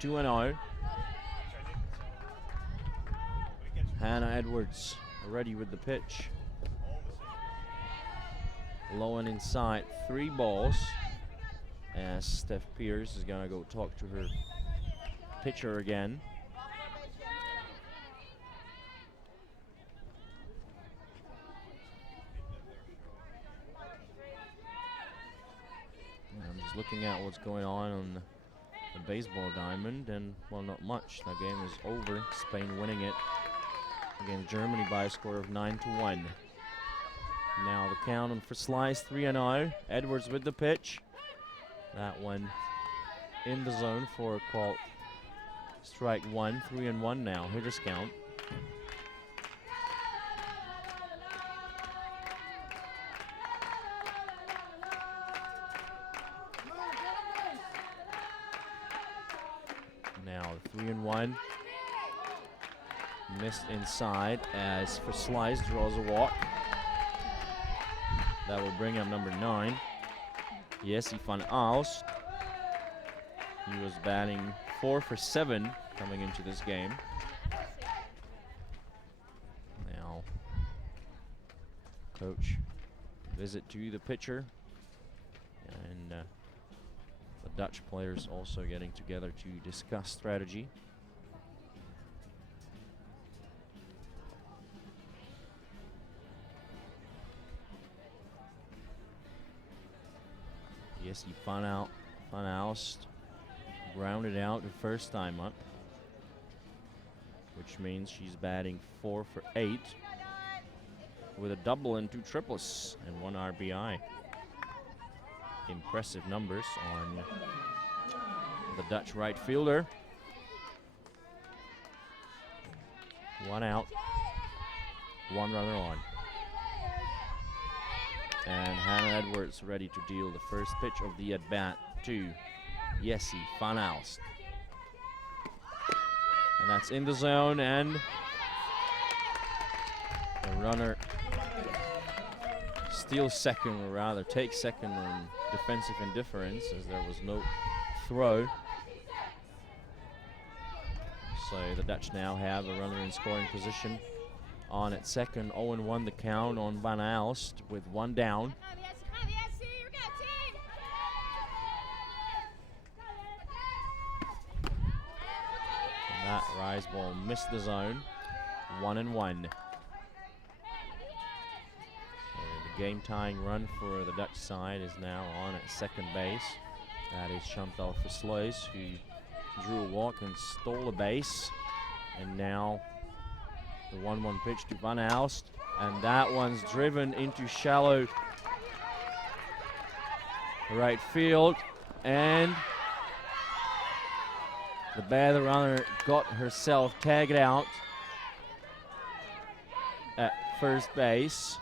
2-0. Hannah Edwards ready with the pitch. Low and inside, 3 balls. As Stephane Pierce is going to go talk to her pitcher again. I'm just looking at what's going on the baseball diamond, and well, not much. The game is over. Spain winning it against Germany by a score of 9-1. Now the count on Versluis, 3-0. Edwards with the pitch. That one in the zone for a call. Strike 1, 3-1 now. Hitter's count. Now 3-1. Missed inside as Versluis draws a walk. That will bring up number 9, Jessie van Aalst. He was batting 4 for 7 coming into this game. Now, coach visit to the pitcher Dutch players also getting together to discuss strategy. Jessie Van Aalst grounded out the first time up, which means she's batting 4 for 8 with a double and 2 triples and 1 RBI. Impressive numbers on the Dutch right fielder. 1 out, 1 runner on. And Hannah Edwards ready to deal the first pitch of the at-bat to Jessie Van Aalst. And that's in the zone, and the runner steals second, or rather takes second on defensive indifference, as there was no throw. So the Dutch now have a runner in scoring position on at second. 0-1 the count on Van Aalst with 1 down. And that rise ball missed the zone. 1-1. So the game tying run for the Dutch side is now on at second base. That is Chantal Versluis, who drew a walk and stole a base. And now the 1-1 pitch to Van Aalst, and that one's driven into shallow right field, and the bad runner got herself tagged out at first base.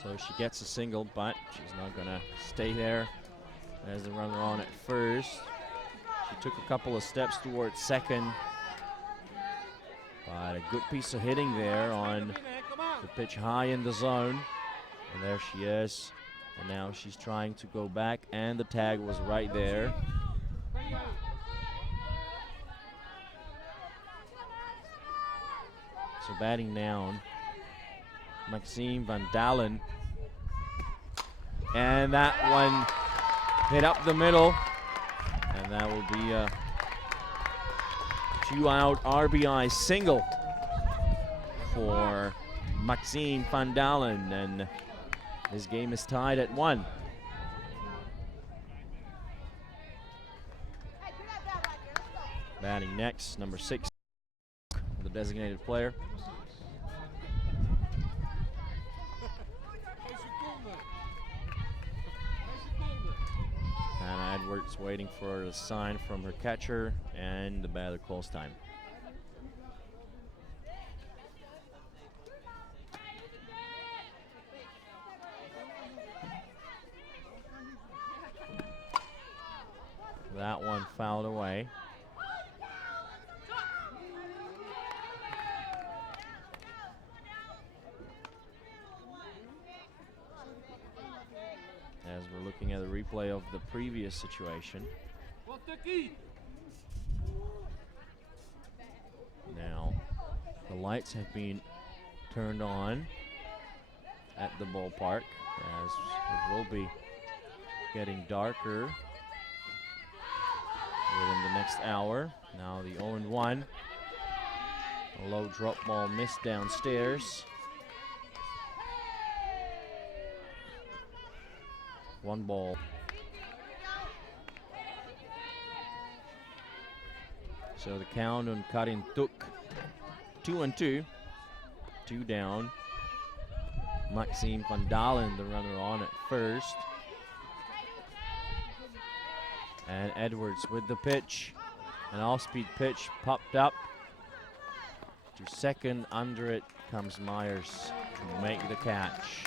So she gets a single, but she's not gonna stay there. There's the runner on at first. She took a couple of steps towards second, but a good piece of hitting there on the pitch high in the zone. And there she is. And now she's trying to go back, and the tag was right there. So batting down, Maxime Van Dalen. And that one hit up the middle. And that will be a 2-out RBI single for Maxime Van Dalen, and this game is tied at 1. Batting next, number 6, the designated player. Hannah Edwards waiting for a sign from her catcher, and the batter calls time. That one fouled away. As we're looking at a replay of the previous situation. Now, the lights have been turned on at the ballpark, as it will be getting darker within the next hour. Now the 0-1. A low drop ball missed downstairs. 1 ball. So the count on Karin Tuk, 2-2. 2 down. Maxime Van Dalen, the runner on at first. And Edwards with the pitch. An off-speed pitch popped up to second. Under it comes Myers to make the catch.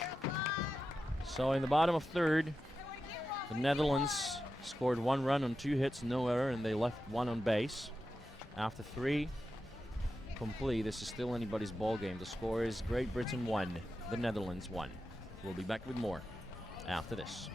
So in the bottom of third, the Netherlands scored 1 run on 2 hits, no error, and they left 1 on base. After 3 complete, this is still anybody's ball game. The score is Great Britain 1, the Netherlands 1. We'll be back with more after this.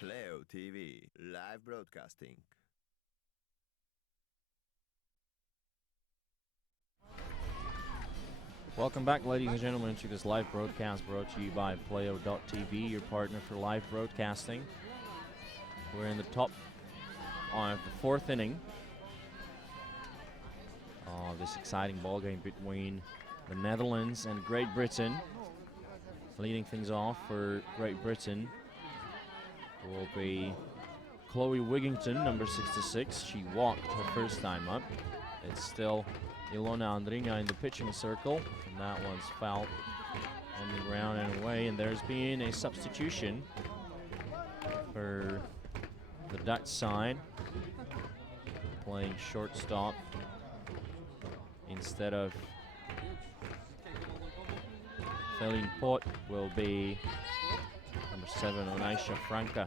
Playo.tv, live broadcasting. Welcome back, ladies and gentlemen, to this live broadcast brought to you by Playo.tv, your partner for live broadcasting. We're in the top of the 4th inning of this exciting ball game between the Netherlands and Great Britain. Leading things off for Great Britain will be Chloe Wigington, number 66. She walked her first time up. It's still Ilona Andringa in the pitching circle, and that one's fouled on the ground and away. And there's been a substitution for the Dutch side, playing shortstop instead of Feline Pot will be number 7, Onaisha Franca.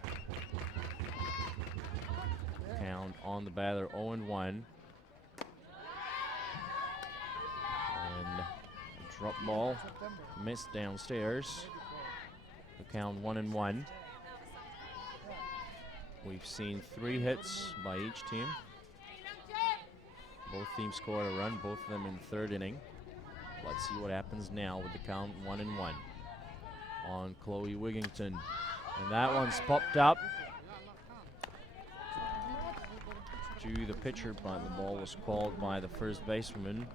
Count on the batter 0-1. And a drop ball missed downstairs. The count 1-1. We've seen 3 hits by each team. Both teams scored a run, both of them in the 3rd inning. Let's see what happens now with the count 1-1 on Chloe Wigington. And that one's popped up to the pitcher, but the ball was called by the first baseman,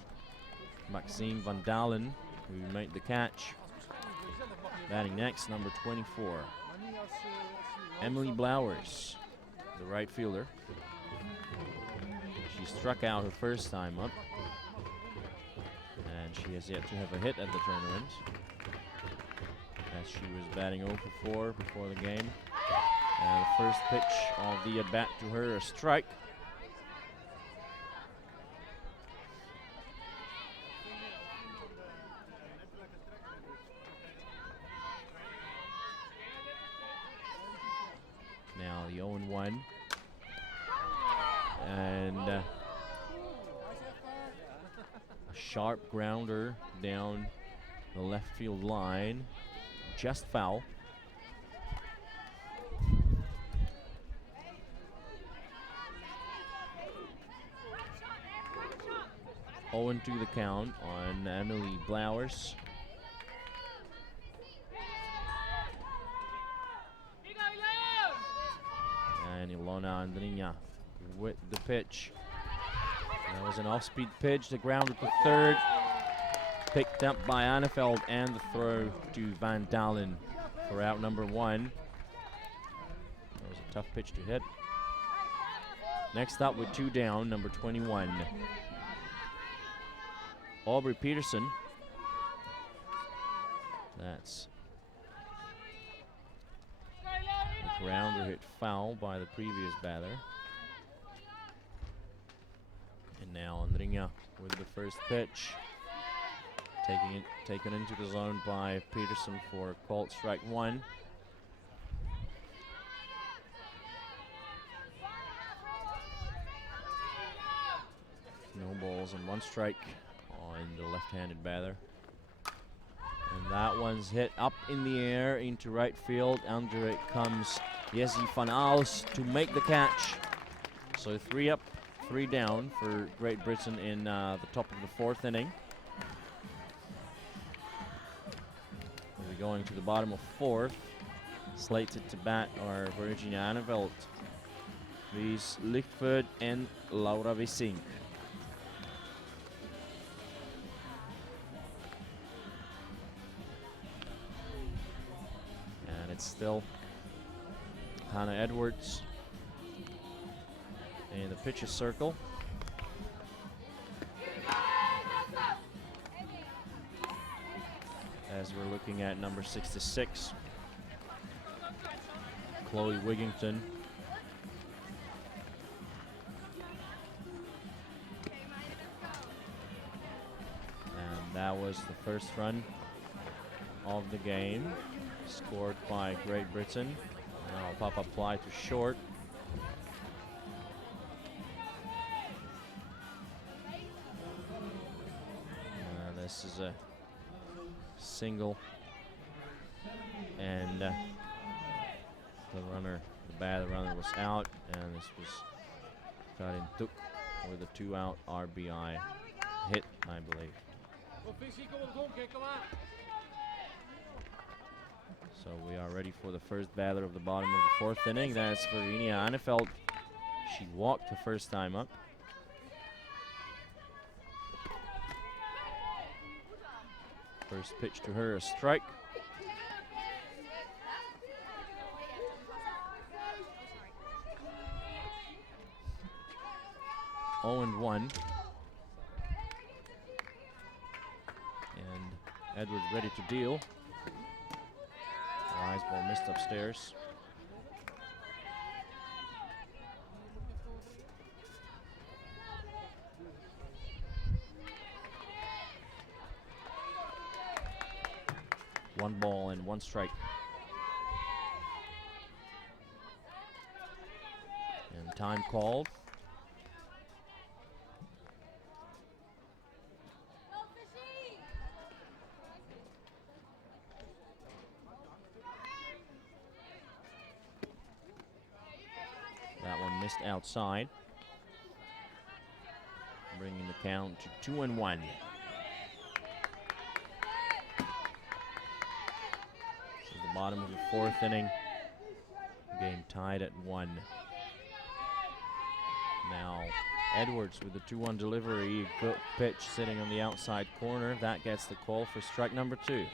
Maxime Van Dalen, who made the catch. Batting next, number 24, Emily Blowers, the right fielder. She struck out her first time up, and she has yet to have a hit at the tournament, as she was batting 0 for 4 before the game. And the first pitch of the at-bat to her, a strike. Now the 0-1. And a sharp grounder down the left field line, just foul. Owen to the count on Emily Blowers. And Ilona Andrinha with the pitch. That was an off-speed pitch, the ground to third. Picked up by Anneveld, and the throw to Van Dalen for out number 1. That was a tough pitch to hit. Next up with 2 down, number 21, Bree Peterson. That's a grounder hit foul by the previous batter. And now Andrinha with the first pitch. Taken into the zone by Peterson for called strike 1. No balls and 1 strike on the left-handed batter. And that one's hit up in the air into right field. Under it comes Jessie van Aals to make the catch. So 3 up, 3 down for Great Britain in the top of the 4th inning. We're going to the bottom of 4th. Slated to bat are Virginia Anneveld, Louise Lichtford, and Laura Wissink. And it's still Hannah Edwards in the pitcher's circle. As we're looking at number 66, Chloe Wigington. And that was the first run of the game, scored by Great Britain. Now pop-up fly to short. This is a single, and the bad runner was out, and this was Karin Tuk with a 2-out RBI hit, I believe. So we are ready for the first batter of the bottom of the 4th inning. That's Virginia Annefeld. She walked the first time up. First pitch to her, a strike. 0-1. And Edwards ready to deal. Rise ball missed upstairs. One ball and one strike. And time called. That one missed outside, bringing the count to 2-1. This is the bottom of the 4th inning. Game tied at 1. Now Edwards with the 2-1 delivery. Good pitch sitting on the outside corner. That gets the call for strike number 2.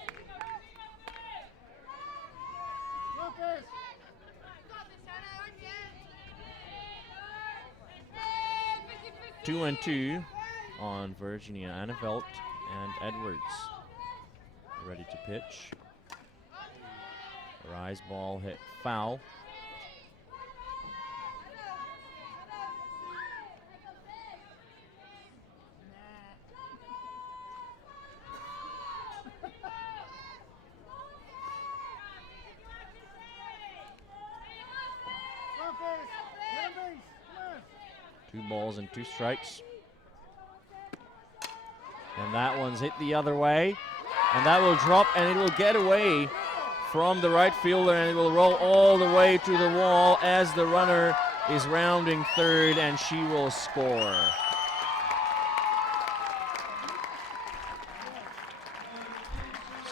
Two and two on Virginia Annefeld, and Edwards ready to pitch. Rise ball hit foul. Two balls and two strikes. And that one's hit the other way. And that will drop, and it will get away from the right fielder, and it will roll all the way to the wall as the runner is rounding third, and she will score.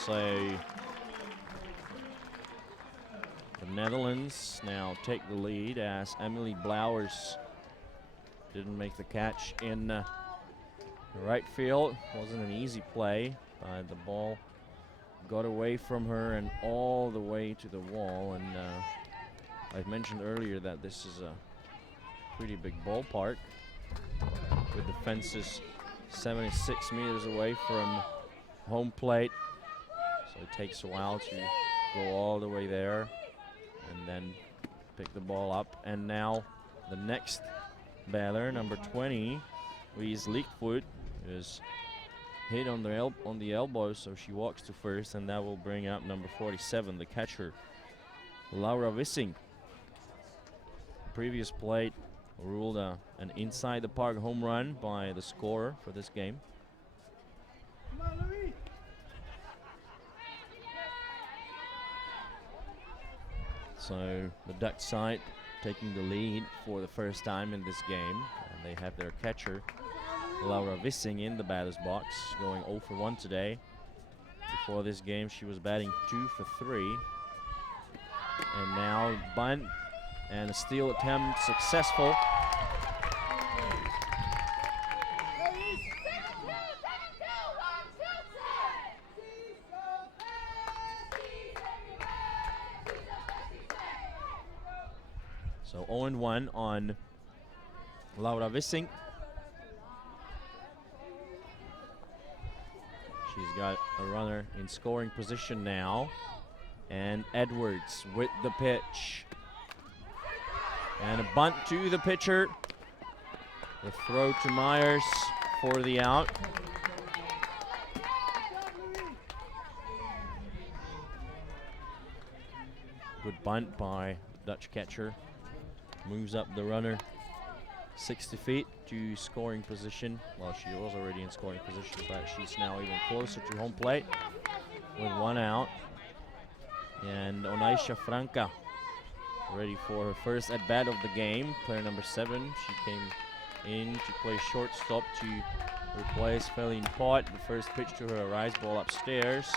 So the Netherlands now take the lead as Emily Blauers didn't make the catch in the right field. Wasn't an easy play, but the ball got away from her and all the way to the wall. And I mentioned earlier that this is a pretty big ballpark with the fences 76 meters away from home plate. So it takes a while to go all the way there and then pick the ball up. And now the next batter, number 20, Louise Lichtfoot, is hit on the elbow, so she walks to first, and that will bring up number 47, the catcher, Laura Wissing. Previous plate ruled an inside the park home run by the scorer for this game. So the Dutch side taking the lead for the first time in this game, and they have their catcher Laura Wissing in the batter's box, going 0 for 1 today. Before this game she was batting 2 for 3, and now bunt and a steal attempt successful. So 0-1 on Laura Wissing. She's got a runner in scoring position now. And Edwards with the pitch. And a bunt to the pitcher. The throw to Myers for the out. Good bunt by the Dutch catcher. Moves up the runner 60 feet to scoring position. Well, she was already in scoring position, but she's now even closer to home plate with 1 out. And Onaisha Franca ready for her first at-bat of the game. Player number 7, she came in to play shortstop to replace Feline Pot. The first pitch to her, a rise ball upstairs.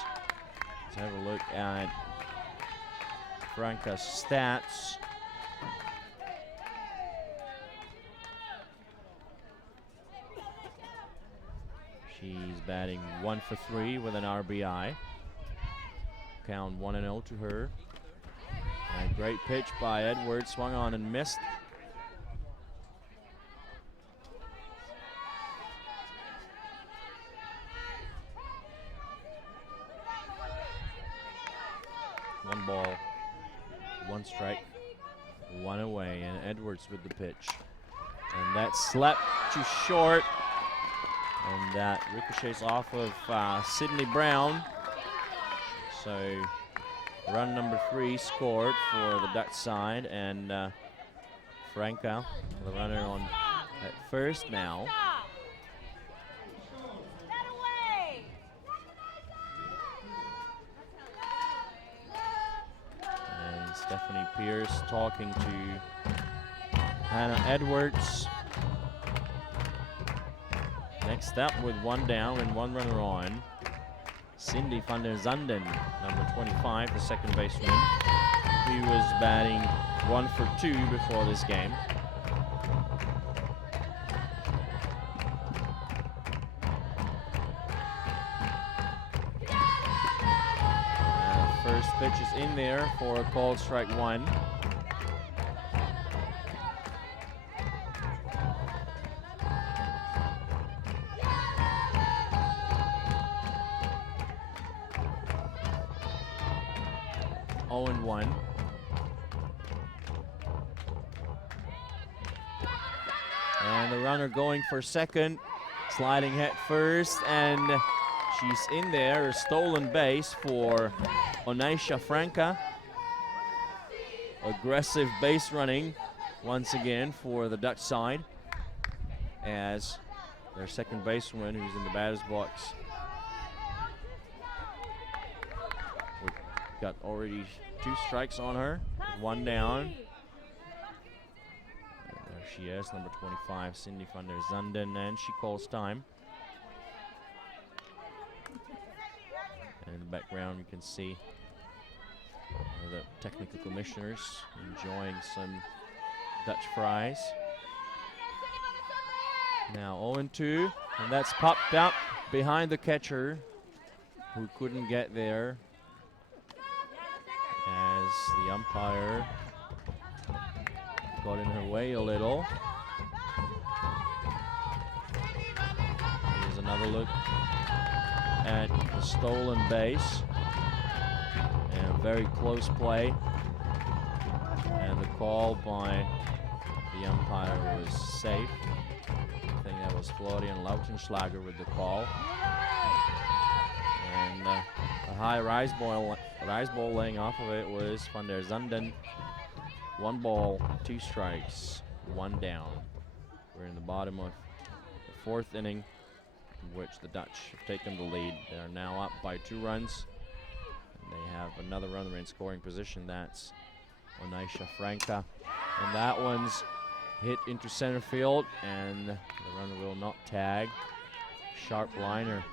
Let's have a look at Franca's stats. She's batting 1 for 3 with an RBI. Count 1-0 to her. And a great pitch by Edwards, swung on and missed. One ball, one strike, one away, and Edwards with the pitch. And that slapped too short. And that ricochets off of Sydney Brown. So run number 3 scored for the Dutch side, and Franca, the runner on at first now. And Stephane Pierce talking to Hannah Edwards. Next up with 1 down and 1 runner on, Cindy van der Zanden, number 25, the second baseman. He was batting 1 for 2 before this game. First pitch is in there for a called strike 1. And the runner going for second, sliding head first, and she's in there, a stolen base for Onaisha Franca. Aggressive base running once again for the Dutch side, as their second baseman, who's in the batter's box, got already 2 strikes on her, 1 down. There she is, number 25, Cindy van der Zanden, and she calls time. And in the background you can see the technical commissioners enjoying some Dutch fries. Now 0-2, and that's popped up behind the catcher, who couldn't get there, as the umpire got in her way a little. Here's another look at the stolen base, and very close play, and the call by the umpire was safe. I think that was Florian Lautenschlager with the call. And a high rise ball laying off of it was van der Zanden. 1 ball, 2 strikes, 1 down. We're in the bottom of the 4th inning, in which the Dutch have taken the lead. They are now up by 2 runs. And they have another runner in scoring position. That's Onaisha Franca. And that one's hit into center field, and the runner will not tag. Sharp liner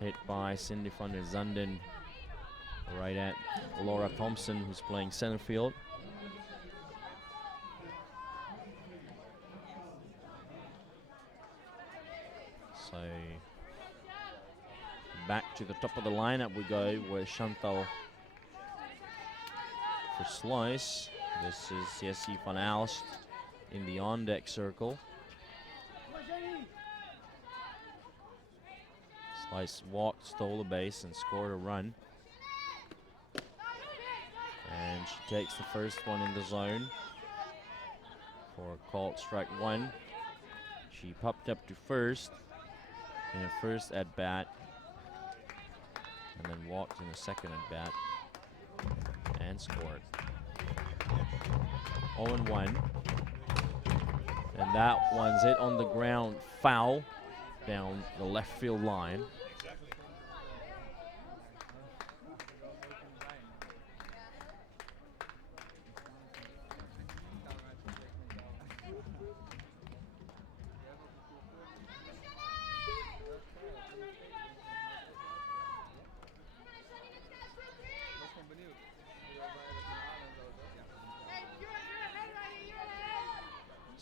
hit by Cindy van der Zanden right at Laura Thompson, who's playing center field. So back to the top of the lineup we go with Chantal for Sluis. This is Jessie van Aalst in the on-deck circle. Sluis walked, stole a base, and scored a run. And she takes the first one in the zone for a called strike 1. She popped up to first in her first at-bat, and then walked in the second at-bat and scored. 0-1. And that one's hit on the ground, foul down the left field line.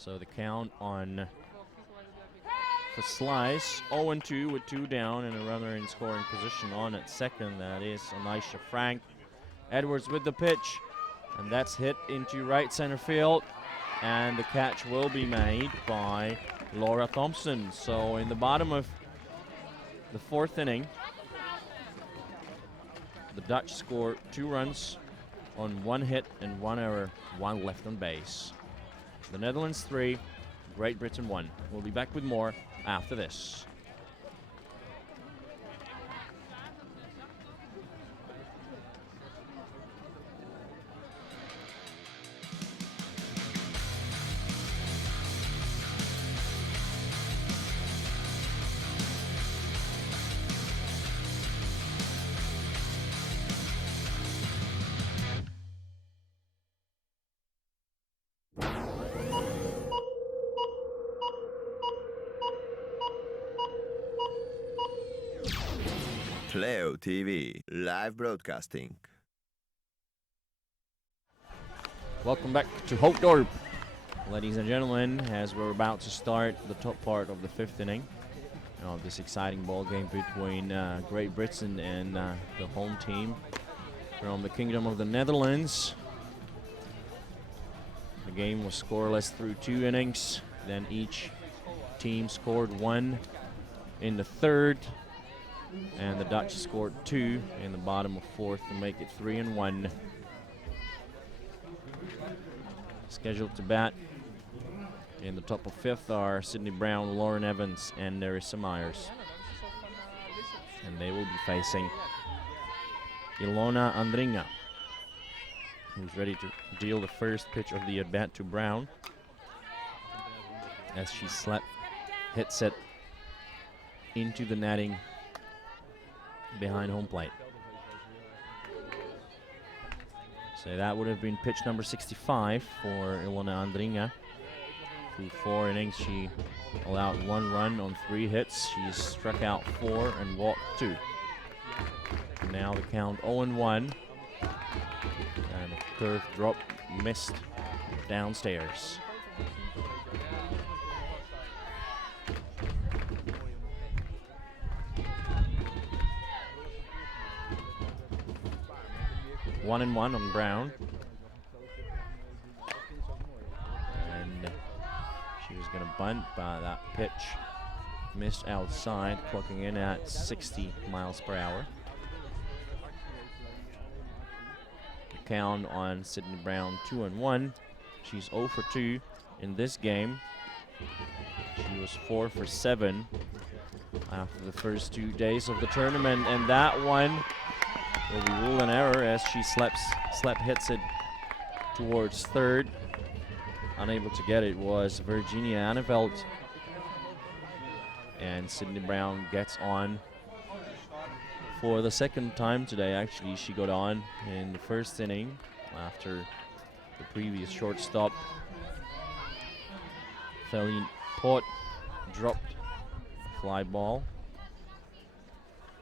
So the count on the slice, 0-2 with 2 down and a runner in scoring position on at second. That is Anisha Frank. Edwards with the pitch, and that's hit into right center field, and the catch will be made by Laura Thompson. So in the bottom of the 4th inning, the Dutch score 2 runs on 1 hit and 1 error, 1 left on base. The Netherlands 3, Great Britain 1. We'll be back with more after this. Playo.tv, live broadcasting. Welcome back to Hoofddorp, ladies and gentlemen, as we're about to start the top part of the 5th inning of this exciting ball game between Great Britain and the home team from the Kingdom of the Netherlands. The game was scoreless through 2 innings, then each team scored 1 in the 3rd, and the Dutch scored 2 in the bottom of 4th to make it 3-1. Scheduled to bat in the top of 5th are Sydney Brown, Lauren Evans, and Nerissa Myers. And they will be facing Ilona Andringa, who's ready to deal the first pitch of the at-bat to Brown, as she hits it into the netting behind home plate. So that would have been pitch number 65 for Ilona Andringa. Through 4 innings, she allowed 1 run on 3 hits. She struck out 4 and walked 2. And now the count 0-1. And a curve drop missed downstairs. One and one on Brown. And she was going to bunt, but that pitch missed outside, clocking in at 60 miles per hour. The count on Sydney Brown 2-1. She's 0 for 2 in this game. She was 4 for 7 after the first 2 days of the tournament, and that one will be ruled an error as she hits it towards 3rd. Unable to get it was Virginia Anneveld. And Sydney Brown gets on for the 2nd time today. Actually, she got on in the 1st inning after the previous shortstop, Feline Port, dropped a fly ball.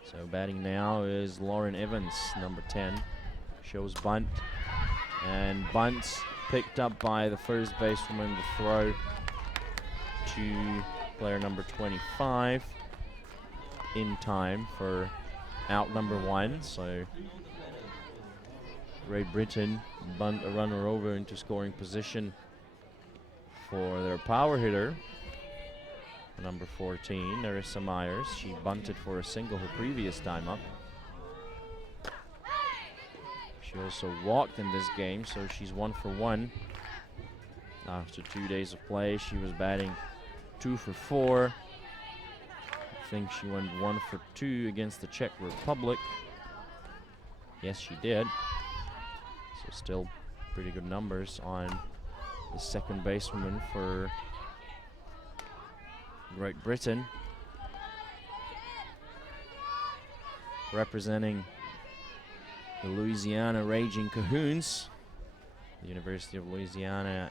So batting now is Lauren Evans, number 10. Shows bunt, and bunts picked up by the first basewoman to throw to player number 25 in time for out number 1. So Great Britain bunt a runner over into scoring position for their power hitter, number 14, Nerissa Myers. She bunted for a single her previous time up. She also walked in this game, so she's 1 for 1. After 2 days of play, she was batting 2 for 4. I think she went 1 for 2 against the Czech Republic. Yes, she did. So still pretty good numbers on the second basewoman for Great Britain. Representing the Louisiana Raging Cajuns, the University of Louisiana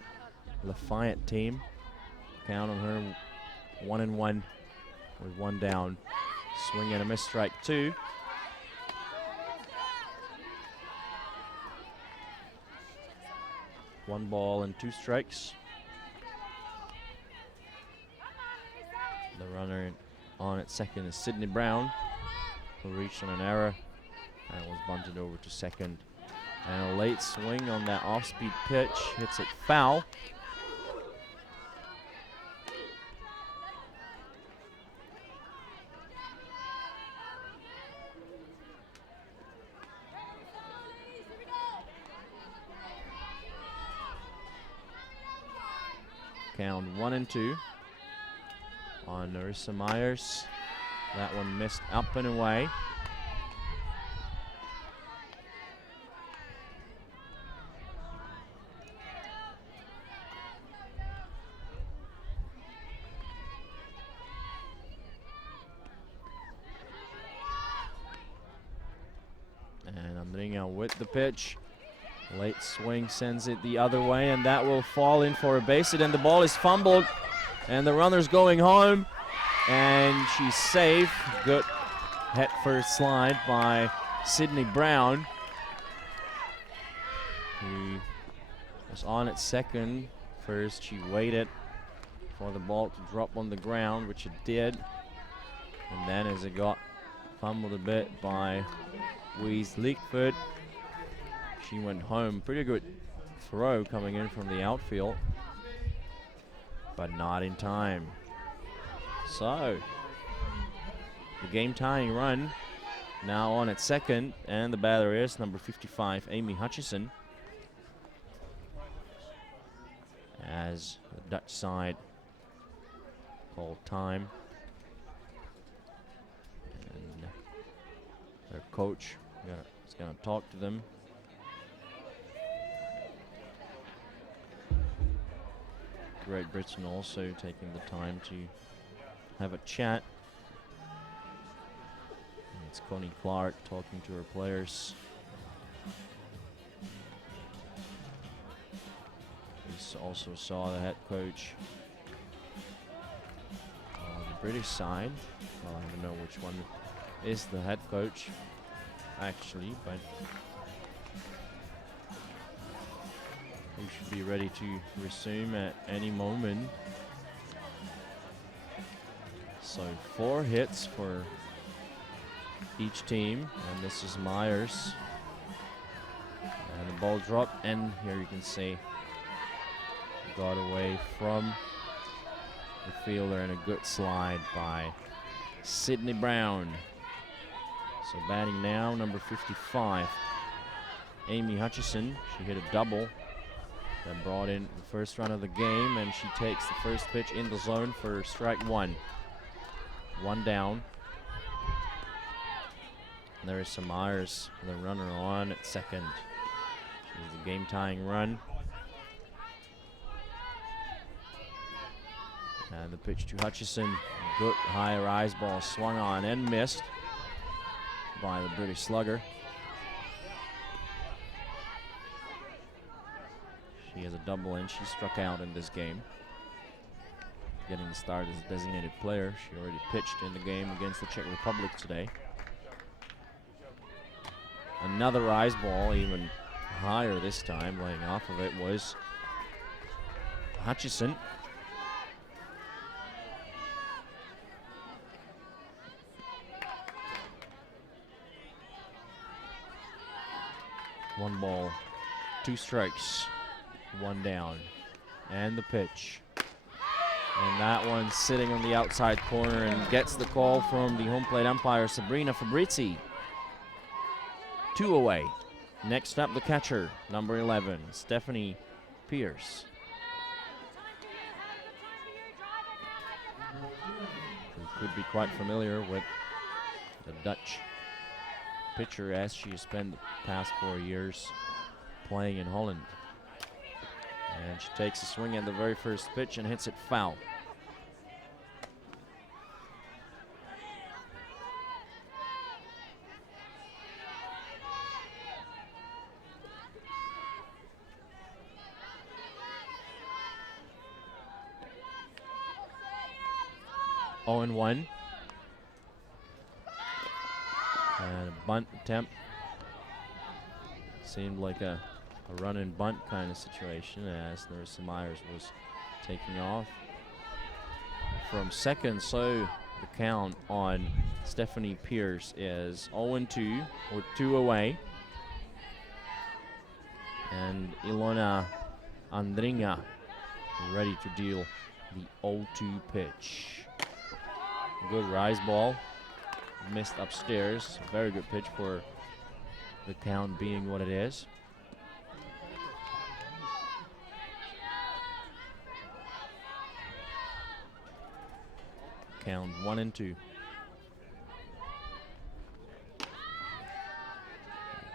Lafayette team. Count on her 1-1 with 1 down. Swing and a miss, strike 2. One ball and 2 strikes. The runner on at second is Sydney Brown, who reached on an error and was bunted over to second. And a late swing on that off-speed pitch, hits it foul. Count 1-2 on Narissa Myers. That one missed up and away. And Andringa with the pitch. Late swing sends it the other way, and that will fall in for a base hit, and the ball is fumbled, and the runner's going home, and she's safe. Good head first slide by Sydney Brown, who was on at second. First, she waited for the ball to drop on the ground, which it did, and then as it got fumbled a bit by Louise Leakford, she went home. Pretty good throw coming in from the outfield, but not in time. So, the game-tying run now on at second, and the batter is number 55, Amy Hutchison, as the Dutch side called time. And their coach is going to talk to them. Great Britain also taking the time to have a chat. And it's Connie Clark talking to her players. We also saw the head coach on the British side. Well, I don't know which one is the head coach actually, but we should be ready to resume at any moment. So 4 hits for each team, and this is Myers. And the ball dropped, and here you can see got away from the fielder, and a good slide by Sydney Brown. So batting now, number 55, Amy Hutchison. She hit a double that brought in the first run of the game, and she takes the first pitch in the zone for strike 1. 1 down. And there is some Myers, the runner on at second. She's a game-tying run. And the pitch to Hutchison, good high rise ball swung on and missed by the British slugger. She has a double, and she struck out in this game, getting the start as a designated player. She already pitched in the game against the Czech Republic today. Another rise ball, even higher this time, laying off of it was Hutchison. One ball, 2 strikes. 1 down, and the pitch, and that one sitting on the outside corner, and gets the call from the home plate umpire Sabrina Fabrizi. 2 away. Next up, the catcher, number 11, Stephane Pierce, who could be quite familiar with the Dutch pitcher, as she has spent the past 4 years playing in Holland. And she takes a swing at the very first pitch and hits it foul. Oh, and 1. And a bunt attempt. Seemed like a run and bunt kind of situation, as Narissa Myers was taking off. from second, so the count on Stephane Pierce is 0-2 with 2 away. And Ilona Andringa ready to deal the 0-2 pitch. Good rise ball, missed upstairs. Very good pitch for the count being what it is. Count 1-2.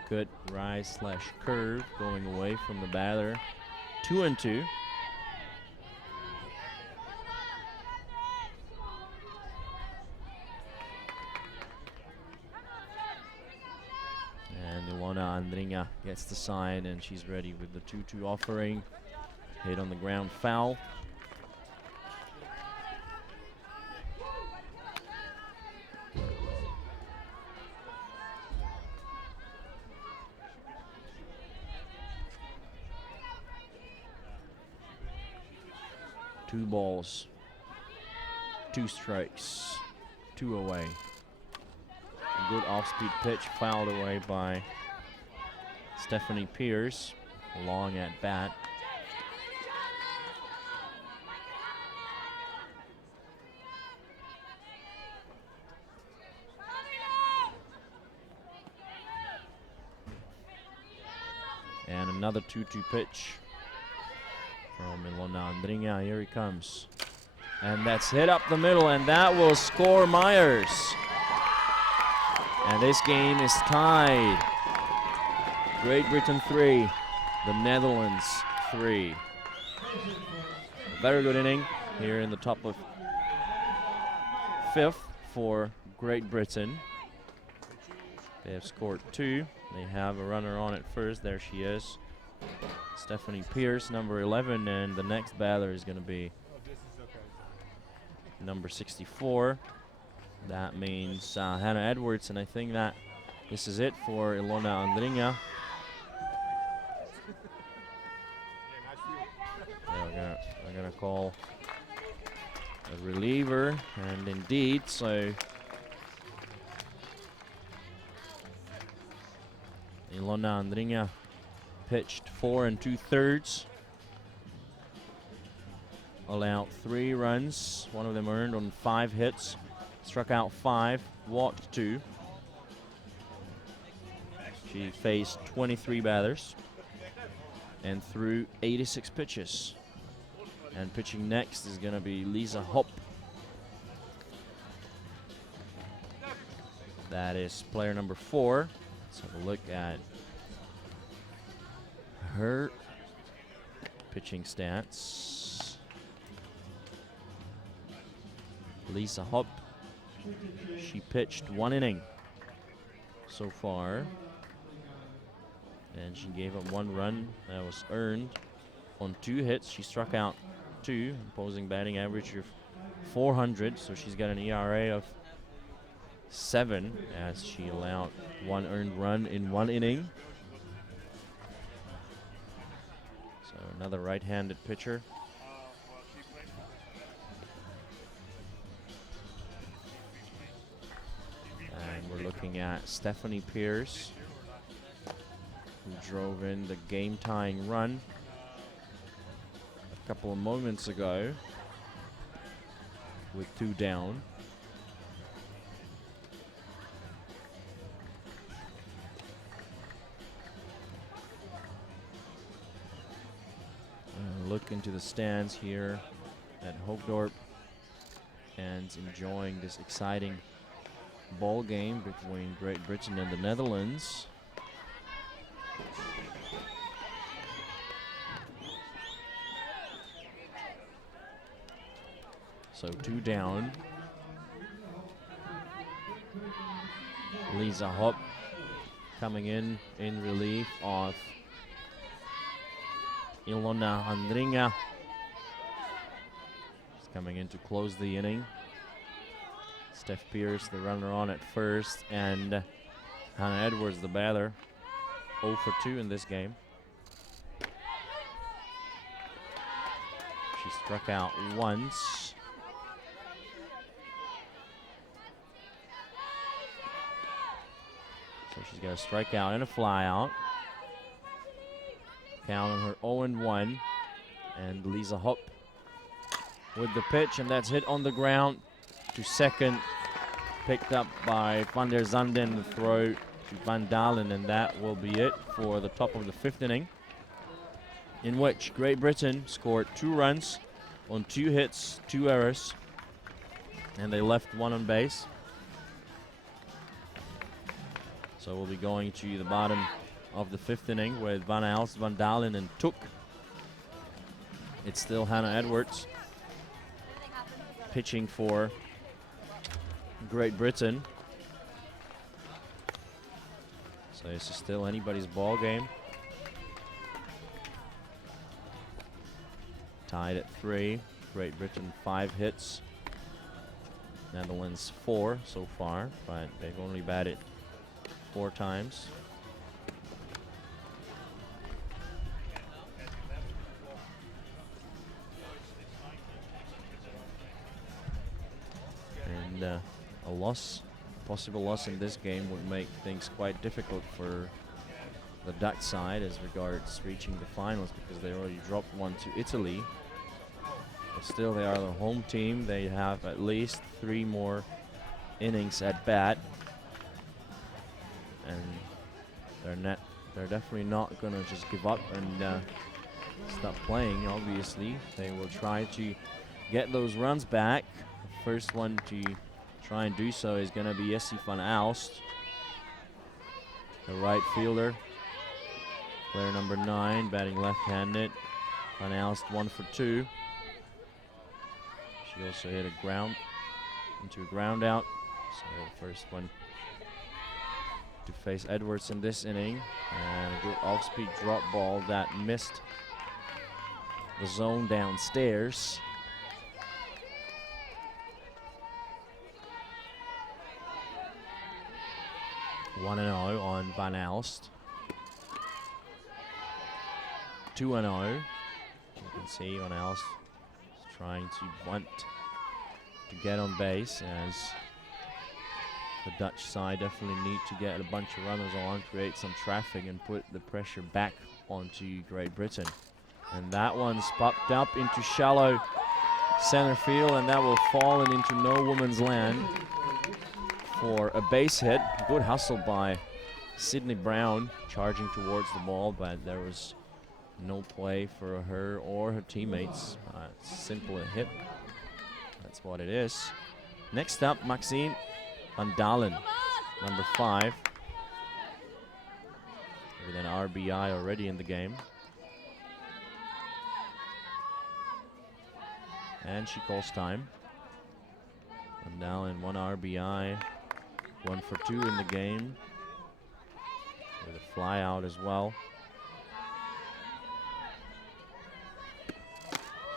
Good rise / curve going away from the batter. 2-2. And Ilona Andringa gets the sign, and she's ready with the 2-2 offering. Hit on the ground, foul. Two balls, 2 strikes, 2 away. A good off-speed pitch fouled away by Stephane Pierce. Long at bat. And another 2-2 pitch from Ilona Andringa. Here he comes. And that's hit up the middle, and that will score Myers. And this game is tied. Great Britain 3, the Netherlands 3. A very good inning here in the top of 5th for Great Britain. They have scored 2. They have a runner on at first. There she is. Stephane Pierce, number 11, and the next batter is going to be number 64. That means Hannah Edwards, and I think that this is it for Ilona Andringa. They're going to call a reliever, and indeed, so Ilona Andringa pitched 4 2/3. Allowed 3 runs, one of them earned on 5 hits. Struck out 5, walked 2. She faced 23 batters and threw 86 pitches. And pitching next is going to be Lisa Hopp. That is player number 4. Let's have a look at her pitching stats. Lisa Hopp, she pitched 1 inning so far, and she gave up 1 run that was earned on 2 hits. She struck out 2, opposing batting average of 400, so she's got an ERA of 7 as she allowed 1 earned run in 1 inning. So another right-handed pitcher. And we're looking at Stephane Pierce, who drove in the game-tying run a couple of moments ago with 2 down. Look into the stands here at Hoofddorp and enjoying this exciting ball game between Great Britain and the Netherlands. So 2 down. Lisa Hopp coming in relief of Ilona Andringa. She's coming in to close the inning. Steph Pierce, the runner on at first, and Hannah Edwards, the batter, 0 for 2 in this game. She struck out once. she's got a strikeout and a flyout. Count on her 0-1. And Lisa Hopp with the pitch, and that's hit on the ground to second. Picked up by Van der Zanden, the throw to Van Dalen, and that will be it for the top of the 5th inning, in which Great Britain scored 2 runs on 2 hits, 2 errors, and they left 1 on base. So we'll be going to the bottom of the 5th inning with Van Aalst, Van Dalen, and Took. It's still Hannah Edwards pitching for Great Britain. So this is still anybody's ball game. Tied at 3. Great Britain 5 hits. Netherlands 4 so far, but they've only batted 4 times. And a possible loss in this game would make things quite difficult for the Dutch side as regards reaching the finals, because they already dropped 1 to Italy. But still, they are the home team. They have at least 3 more innings at bat, and they're definitely not gonna just give up and stop playing. Obviously, they will try to get those runs back. The first one to try and do so is gonna be Jessie van Aalst, the right fielder, player number 9, batting left-handed. Van Aalst 1 for 2. She also hit a ground into a ground out. So the first one to face Edwards in this inning, and a good off-speed drop ball that missed the zone downstairs. One and 0 on Van Aalst. 2-0. You can see Van Aalst is trying to bunt to get on base, as the Dutch side definitely need to get a bunch of runners on, create some traffic, and put the pressure back onto Great Britain. And that one's popped up into shallow center field, and that will fall into no woman's land for a base hit. Good hustle by Sydney Brown, charging towards the ball, but there was no play for her or her teammates. Simple a hit. That's what it is. Next up, Maxine Van Dalen, number 5, with an RBI already in the game. And she calls time. Van Dalen, 1 RBI, 1 for 2 in the game, with a fly out as well.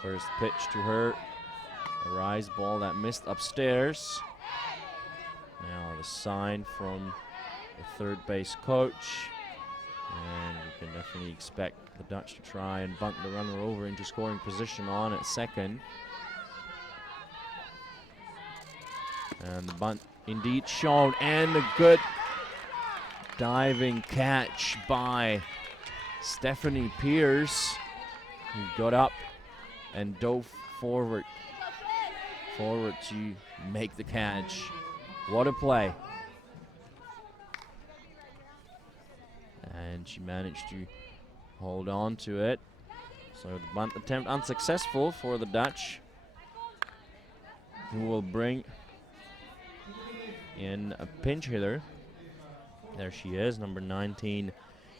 First pitch to her, a rise ball that missed upstairs. Now the sign from the third base coach, and you can definitely expect the Dutch to try and bunt the runner over into scoring position on at second. And the bunt indeed shown, and a good diving catch by Stephane Pierce, who got up and dove forward to make the catch. What a play. And she managed to hold on to it. So the bunt attempt unsuccessful for the Dutch, who will bring in a pinch hitter. There she is, number 19,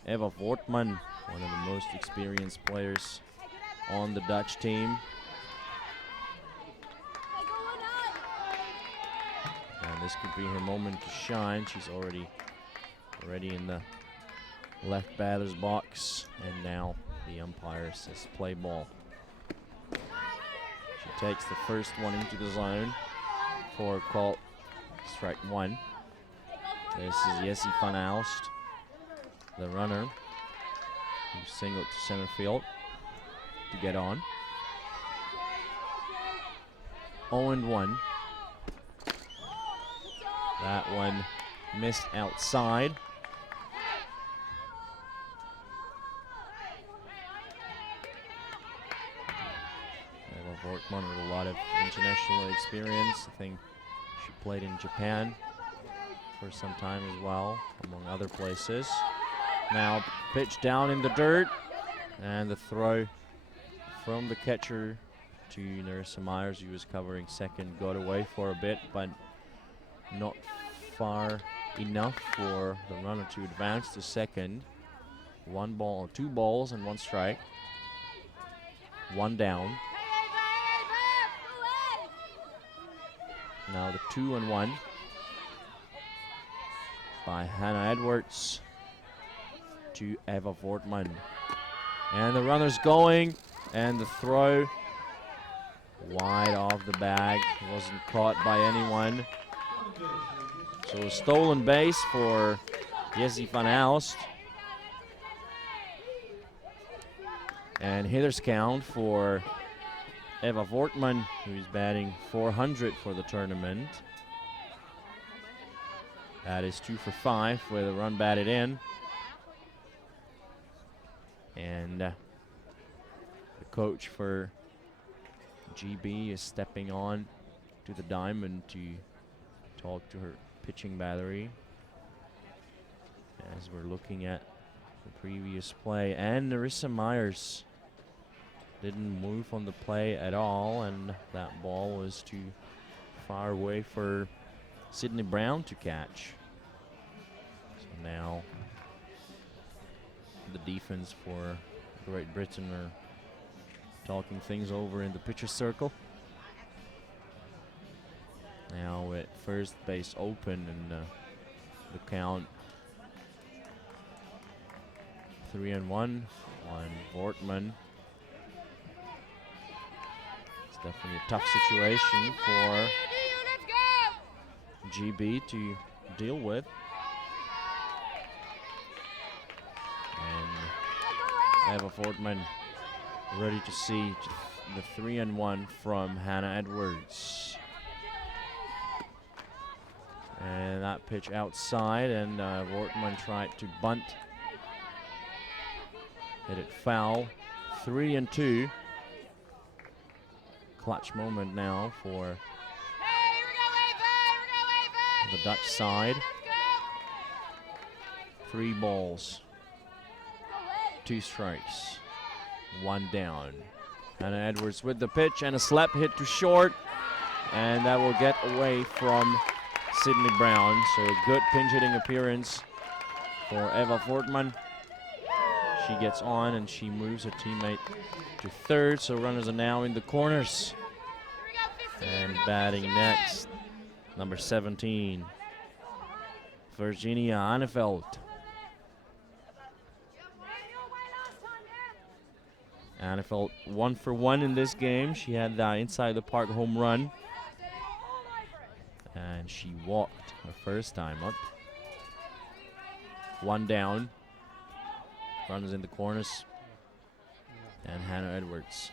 Eva Wortman, one of the most experienced players on the Dutch team. And this could be her moment to shine. She's already in the left batter's box, and now the umpire says play ball. She takes the first one into the zone for a call, strike 1. This is Jessie van Aalst, the runner, who singled to center field to get on. 0-1. That one missed outside. Wortman with a lot of international experience. I think she played in Japan for some time as well, among other places. Now pitch down in the dirt, and the throw from the catcher to Nerissa Myers, who was covering second, got away for a bit, but not far enough for the runner to advance to second. 2 balls and 1 strike. 1 down. Now the 2-1 by Hannah Edwards to Eva Wortman. And the runner's going, and the throw wide off the bag. Wasn't caught by anyone. So a stolen base for Jessie van Aalst. And hitter's count for Eva Wortman, who's batting .400 for the tournament. That is 2 for 5 with a run batted in. And the coach for GB is stepping on to the diamond to talk to her pitching battery as we're looking at the previous play. And Nerissa Myers didn't move on the play at all, and that ball was too far away for Sydney Brown to catch. So now the defense for Great Britain are talking things over in the pitcher's circle. Now at first base open, and the count 3-1 on Wortman. It's definitely a tough situation for GB to deal with. And Eva Wortman ready to see the 3-1 from Hannah Edwards. And that pitch outside, and Wortman tried to bunt. Hit it foul. 3-2. Clutch moment now for the Dutch side. 3 balls, 2 strikes, 1 down. Hannah Edwards with the pitch, and a slap hit to short, and that will get away from Sydney Brown. So a good pinch hitting appearance for Eva Wortman. She gets on and she moves her teammate to third, so runners are now in the corners. And batting next, number 17, Virginia Anneveld. Anneveld 1 for 1 in this game. She had the inside the park home run, and she walked her first time up. 1 down. Runners in the corners. And Hannah Edwards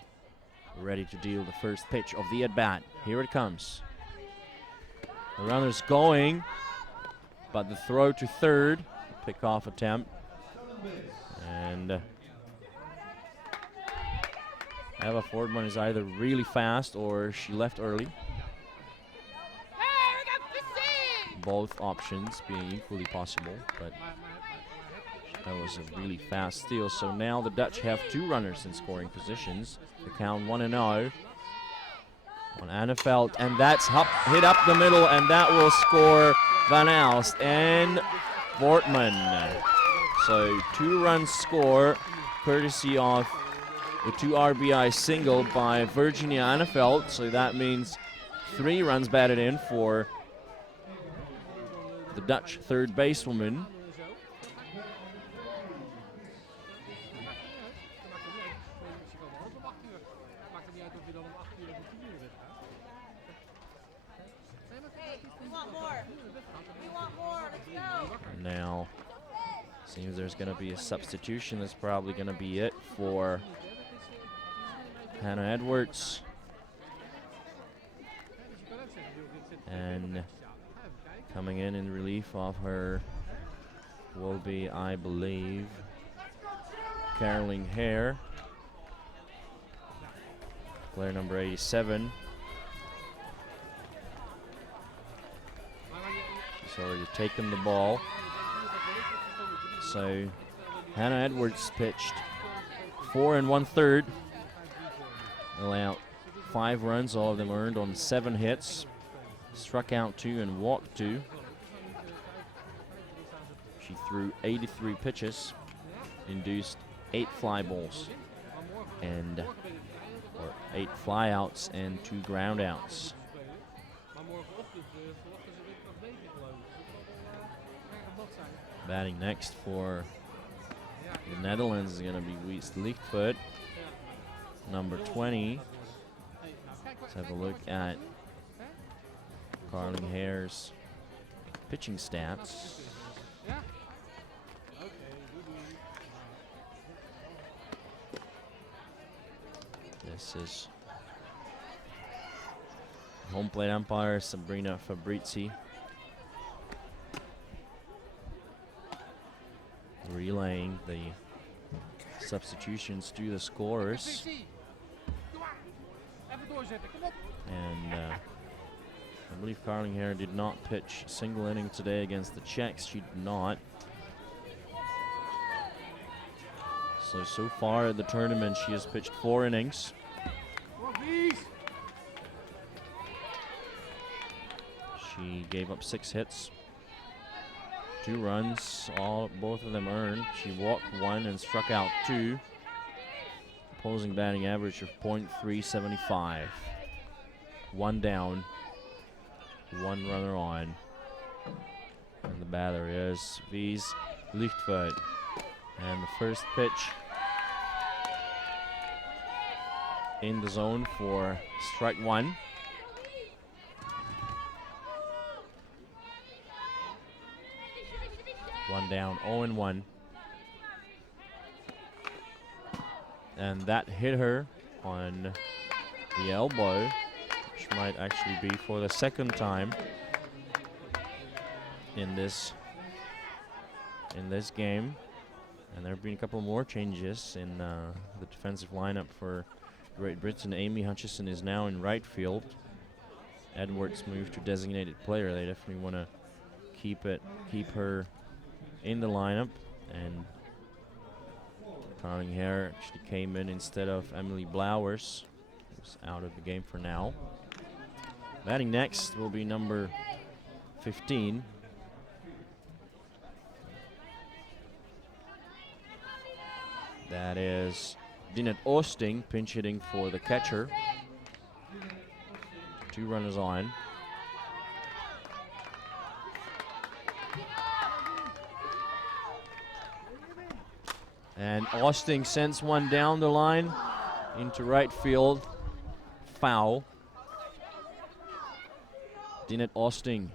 ready to deal the first pitch of the at-bat. Here it comes. The runner's going, but the throw to third, pick-off attempt. And Eva Wortman is either really fast or she left early. Both options being equally possible, but that was a really fast steal. So now the Dutch have 2 runners in scoring positions. The count 1-0 on Anneveld, and that's hit up the middle, and that will score Van Aalst and Wortman. So 2 runs score, courtesy of the 2 RBI single by Virginia Anneveld. So that means 3 runs batted in for the Dutch third basewoman. Now, seems there's going to be a substitution. That's probably going to be it for Hannah Edwards. And coming in relief of her will be, I believe, Caroline Hare. player number 87. She's already taken the ball. So Hannah Edwards pitched 4 1/3. Allowed 5 runs, all of them earned on 7 hits. Struck out 2 and walked 2. She threw 83 pitches, induced 8 fly balls, and 8 flyouts and 2 groundouts. Batting next for the Netherlands is going to be Wies Lichtvoet, number 20. Let's have a look at Carling Hare's pitching stats. This is home plate umpire Sabrina Fabrizi relaying the substitutions to the scorers. And I believe Carling Hare did not pitch a single inning today against the Czechs. She did not. So far at the tournament, she has pitched 4 innings. She gave up 6 hits, 2 runs, both of them earned. She walked 1 and struck out 2. Opposing batting average of .375. 1 down, 1 runner on. And the batter is Wies Lichtvoet. And the first pitch in the zone for strike 1. One down, 0-1. And that hit her on the elbow, which might actually be for the second time in this game. And there have been a couple more changes in the defensive lineup for Great Britain. Amy Hutchison is now in right field. Edwards moved to designated player. They definitely want to keep her in the lineup. And Carling Hare actually came in instead of Emily Blowers, who's out of the game for now. Batting next will be number 15. That is Dinette Oosting, pinch hitting for the catcher. 2 runners on. And Oosting sends one down the line into right field. Foul. Dinette Oosting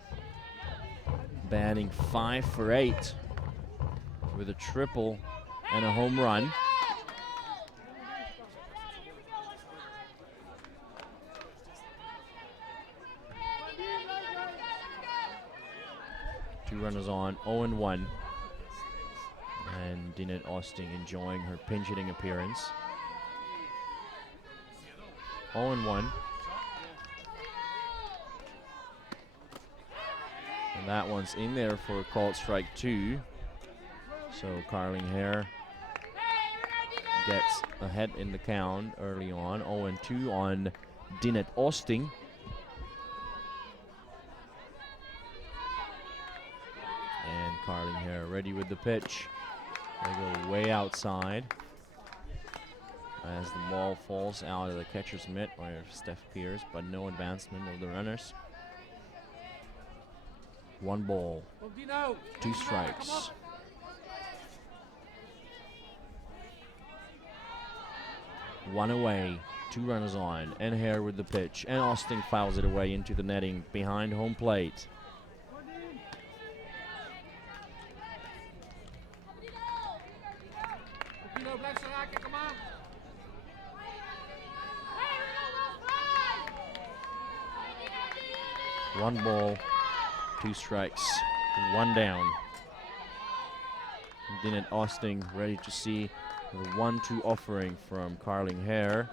batting 5 for 8 with a triple and a home run. Two runners on, 0-1. And Dinette Oosting enjoying her pinch hitting appearance. 0-1. And that one's in there for a called strike 2. So Carling Hare gets ahead in the count early on. 0-2 on Dinette Oosting. And Carling Hare ready with the pitch. They go way outside as the ball falls out of the catcher's mitt or Stephane Pierce, but no advancement of the runners. 1 ball, 2 strikes. One away, 2 runners on, and Hare with the pitch, and Oosting fouls it away into the netting behind home plate. One ball, 2 strikes, 1 down. Dinette Oosting ready to see the 1-2 offering from Carling Hare.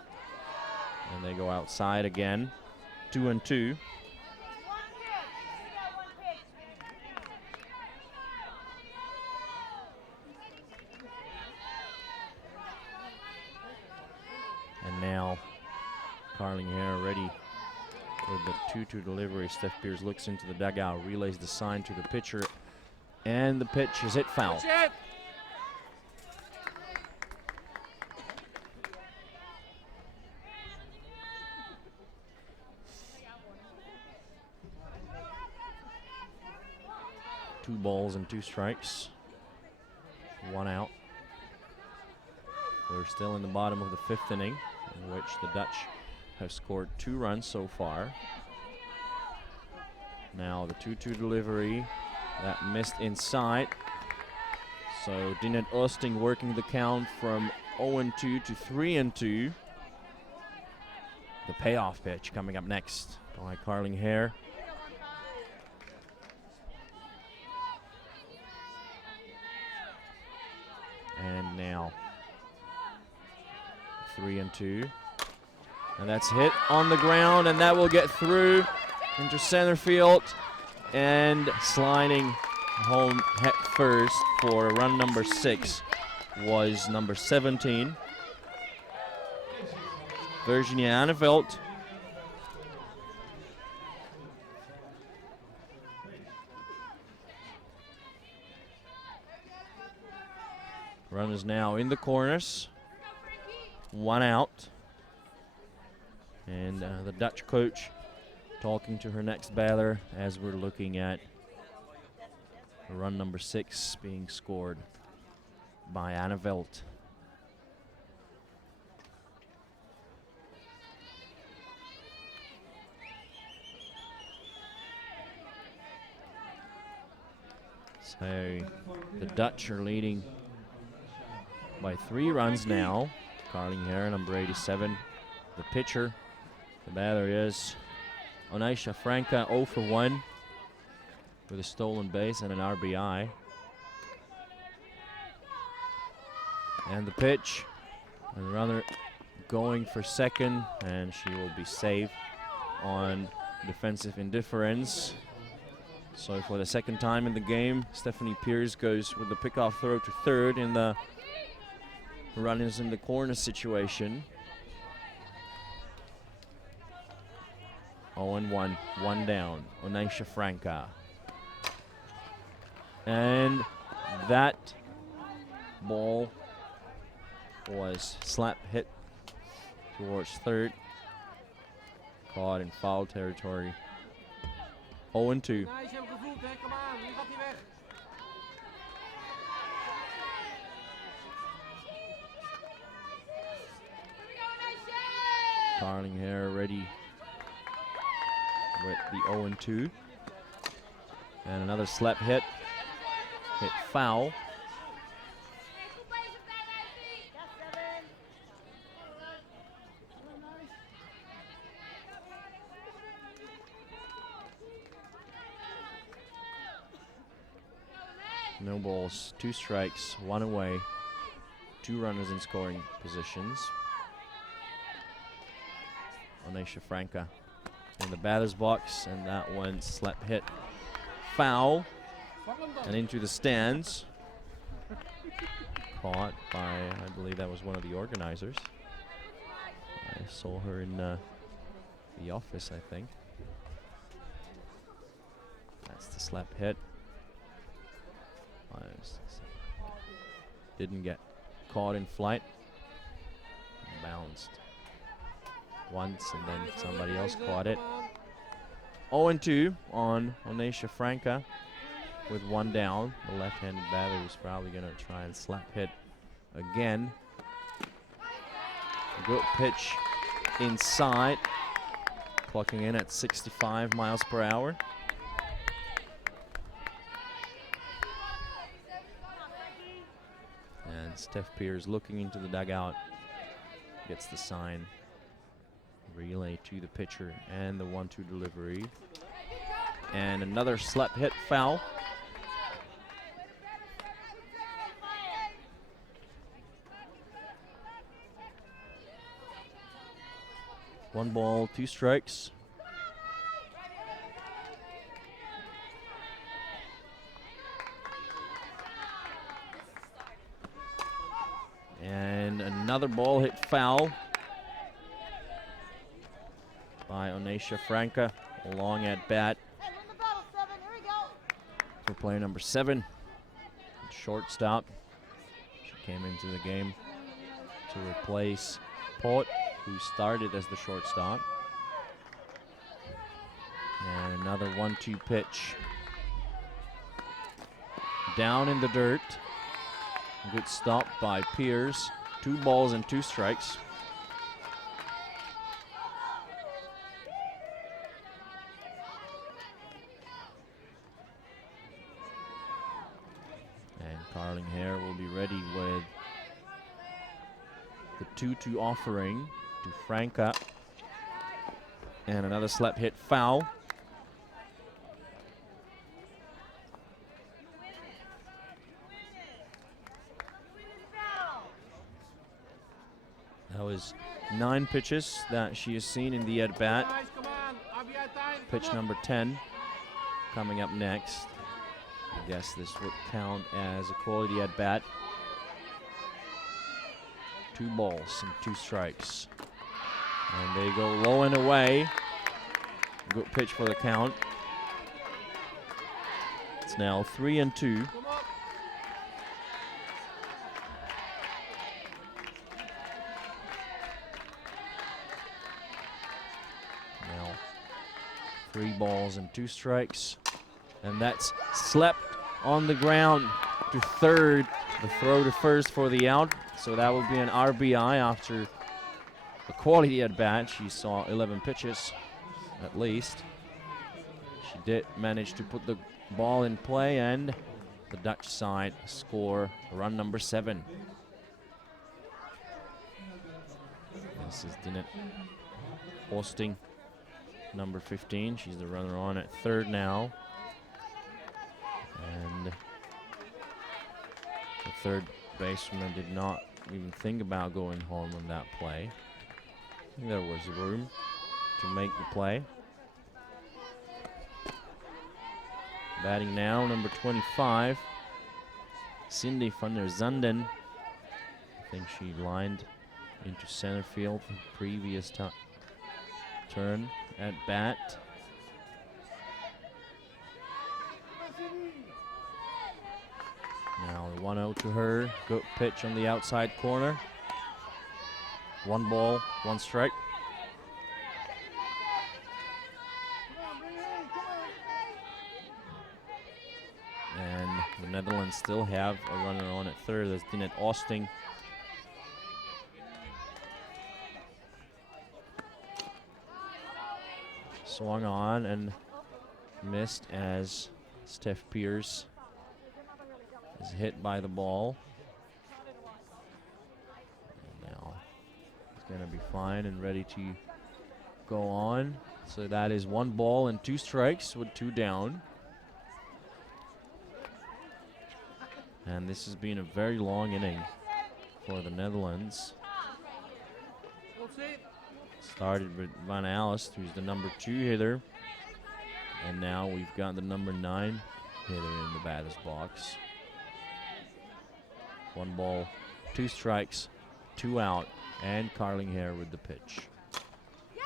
And they go outside again. 2-2. And now Carling here ready with the 2-2 delivery. Steph Pierce looks into the dugout, relays the sign to the pitcher, and the pitch is hit foul. Two balls and 2 strikes. 1 out. We're still in the bottom of the 5th inning, in which the Dutch have scored 2 runs so far. Now the 2-2 delivery that missed inside. So Dinette Oosting working the count from 0-2 to 3-2. The payoff pitch coming up next by Carling Hare. And now 3-2. And that's hit on the ground, and that will get through into center field. And sliding home head first for run number 6 was number 17, Virginia Anneveld. Run is now in the corners. 1 out. And the Dutch coach talking to her next batter as we're looking at run number 6 being scored by Anneveld. So the Dutch are leading by 3 runs now. Carling Hare, number 87, the pitcher. The batter is Onaisha Franca, 0 for 1 with a stolen base and an RBI. And the pitch, and the runner going for second, and she will be saved on defensive indifference. So for the 2nd time in the game, Stephane Pierce goes with the pickoff throw to third in the runners in the corner situation. 0-1, 1 down, Onaisha Franca. And that ball was slap hit towards third, caught in foul territory. 0-2. Carling Hare ready with the 0-2. And another slap hit. Hit foul. No balls, 2 strikes, 1 away. 2 runners in scoring positions. Onaisha Franca in the batter's box, and that one slap hit foul and into the stands. Caught by, I believe that was one of the organizers. I saw her in the office, I think. That's the slap hit. Didn't get caught in flight. Bounced once, and then somebody else caught it. 0-2 on Onaisha Franca with 1 down. The left-handed batter is probably going to try and slap hit again. Good pitch inside, clocking in at 65 miles per hour. And Steph Pierce looking into the dugout, gets the sign. Relay to the pitcher and the 1-2 delivery. And another slap hit foul. 1 ball, 2 strikes. And another ball hit foul by Onacia Franca. Long at bat for player number 7. Shortstop. She came into the game to replace Port, who started as the shortstop. And another 1-2 pitch. Down in the dirt. Good stop by Pierce. 2 balls and 2 strikes. And Carling Hare will be ready with the 2-2 offering to Franca. And another slap hit foul. That was 9 pitches that she has seen in the at-bat. Pitch number 10 coming up next. I guess this would count as a quality at-bat. 2 balls and 2 strikes. And they go low and away. Good pitch for the count. It's now 3-2. Now 3 balls and 2 strikes. And that's slept on the ground to third. The throw to first for the out. So that will be an RBI after a quality at bat. She saw 11 pitches at least. She did manage to put the ball in play, and the Dutch side score run number 7. This is Dinette Austing, number 15. She's the runner on at third now. And the third baseman did not even think about going home on that play. I think there was room to make the play. Batting now, number 25, Cindy van der Zanden. I think she lined into center field the previous turn at bat. Now the 1-0 to her. Good pitch on the outside corner. 1 ball, 1 strike. And the Netherlands still have a runner on at third. That's Dinette Austing. Swung on and missed as Steph Pierce is hit by the ball. And now he's going to be fine and ready to go on. So that is 1 ball and 2 strikes with 2 down. And this has been a very long inning for the Netherlands. Started with Van Alst, who's the number 2 hitter. And now we've got the number 9 hitter in the batter's box. 1 ball, 2 strikes, 2 out, and Carling Hare with the pitch.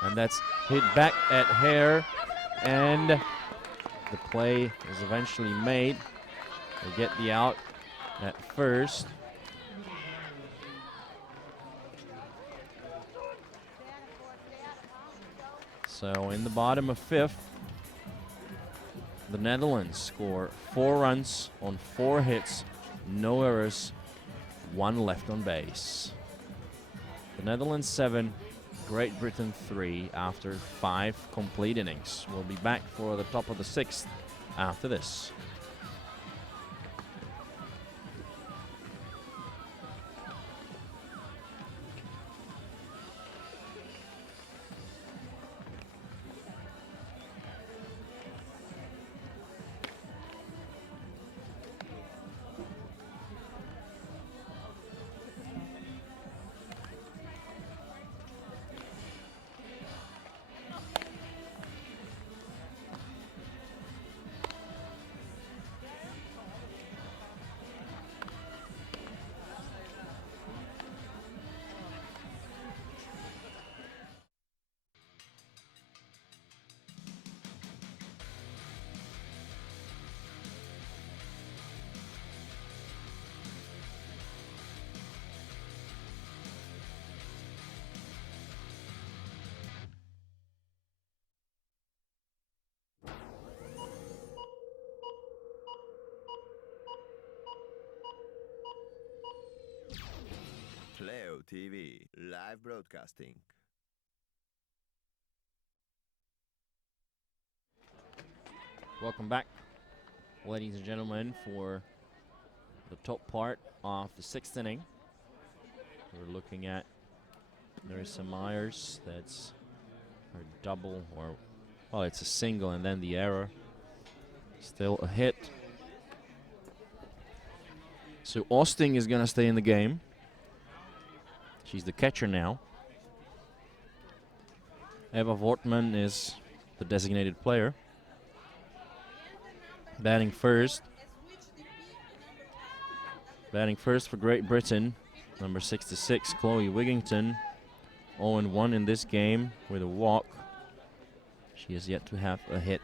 And that's hit back at Hare, and the play is eventually made. They get the out at first. So in the bottom of 5th, the Netherlands score 4 runs on 4 hits, no errors, 1 left on base. The Netherlands 7, Great Britain 3 after 5 complete innings. We'll be back for the top of the 6th after this. Playo.tv, live broadcasting. Welcome back, ladies and gentlemen, for the top part of the 6th inning. We're looking at Marissa Myers. That's her double, or, well, it's a single and then the error. Still a hit. So Austin is going to stay in the game. She's the catcher now. Eva Wortman is the designated player. Batting first for Great Britain, number 66, Chloe Wigington. 0-1 in this game with a walk. She has yet to have a hit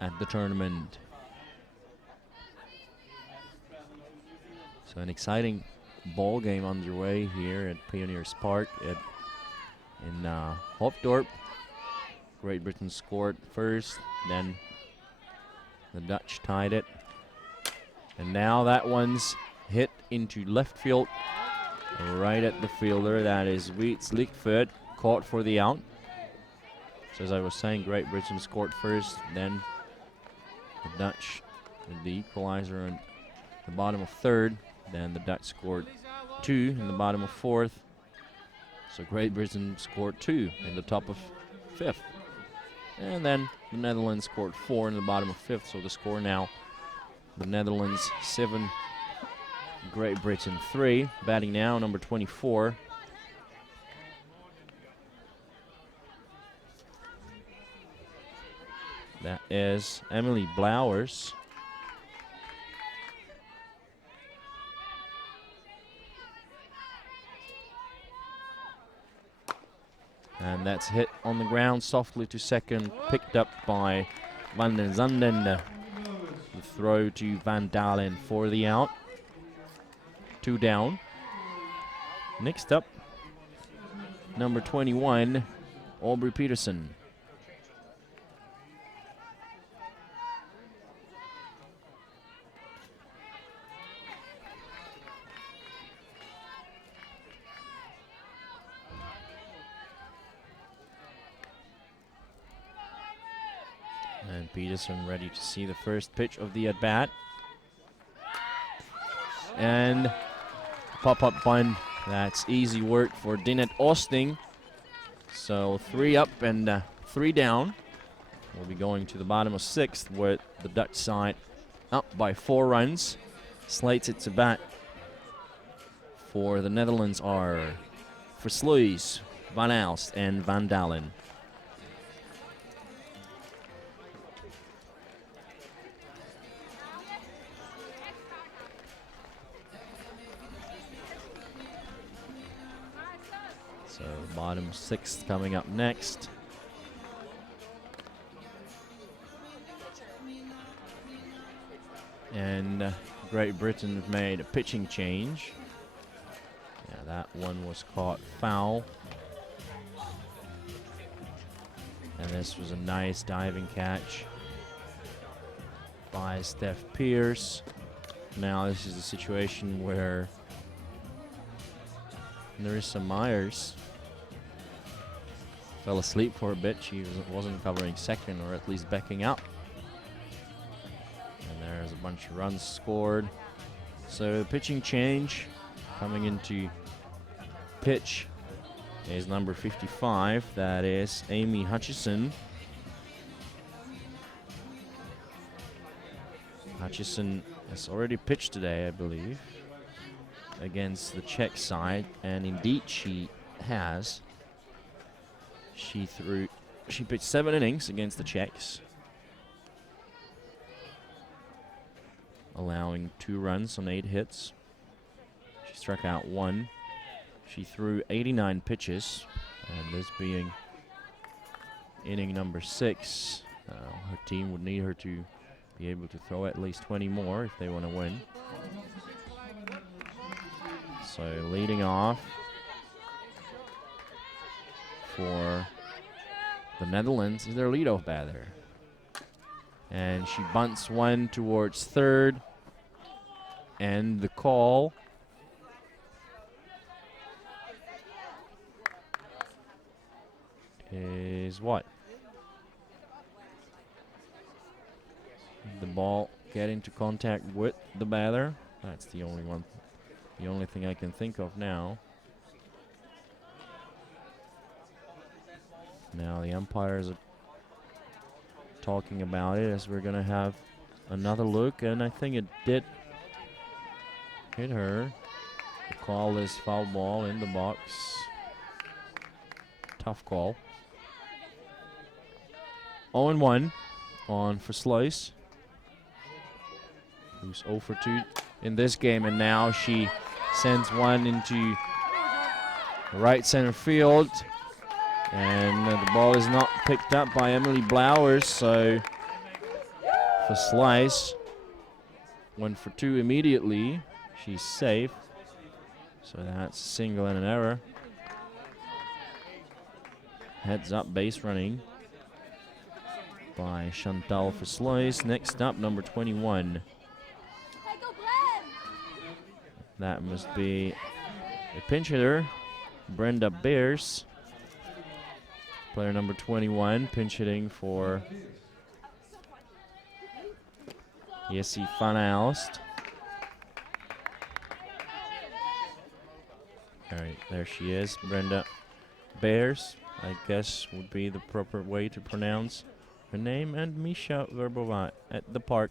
at the tournament. So an exciting ball game underway here at Pioneers Park in Hoofddorp. Great Britain scored first, then the Dutch tied it. And now that one's hit into left field, right at the fielder. That is Wiets Lichtvoet, caught for the out. So as I was saying, Great Britain scored first, then the Dutch with the equalizer in the bottom of 3rd. Then the Dutch scored 2 in the bottom of 4th. So Great Britain scored 2 in the top of 5th. And then the Netherlands scored 4 in the bottom of 5th. So the score now, the Netherlands 7, Great Britain 3. Batting now, number 24. That is Emily Blowers. And that's hit on the ground softly to second, picked up by Van den Zanden. The throw to Van Dalen for the out. 2 down. Next up, number 21, Bree Peterson. And Peterson ready to see the first pitch of the at-bat. And pop-up bunt. That's easy work for Dinette Austin. So 3 up and 3 down. We'll be going to the bottom of 6th with the Dutch side up by 4 runs. Slates it to bat for the Netherlands are Versluis, Van Aalst, and Van Dalen. So bottom 6th coming up next. And Great Britain have made a pitching change. Yeah, that one was caught foul. And this was a nice diving catch by Stephane Pierce. Now this is a situation where Marissa Myers fell asleep for a bit. She wasn't covering second, or at least backing up. And there's a bunch of runs scored. So the pitching change coming into pitch is number 55. That is Amy Hutchison. Hutchison has already pitched today, I believe, against the Czech side, and indeed she has. She pitched 7 innings against the Czechs, allowing 2 runs on 8 hits. She struck out 1. She threw 89 pitches, and this being inning number 6, her team would need her to be able to throw at least 20 more if they want to win. So leading off for the Netherlands is their leadoff batter. And she bunts one towards 3rd. And the call is what? The ball get into contact with the batter. That's the only one. The only thing I can think of now. Now the umpires are talking about it as we're going to have another look, and I think it did hit her. The call is foul ball in the box. Tough call. 0-1 on for Slice, who's 0 for 2 in this game, and now she sends one into right center field, and the ball is not picked up by Emily Blowers, so for Slice, 1 for 2 immediately. She's safe, so that's a single and an error. Heads up base running by Chantal for Slice. Next up, number 21. That must be a pinch hitter, Brenda Pierce. Player number 21, pinch hitting for Jessie van Aalst. All right, there she is, Brenda Pierce, I guess would be the proper way to pronounce her name. And Misha Verbova at the park,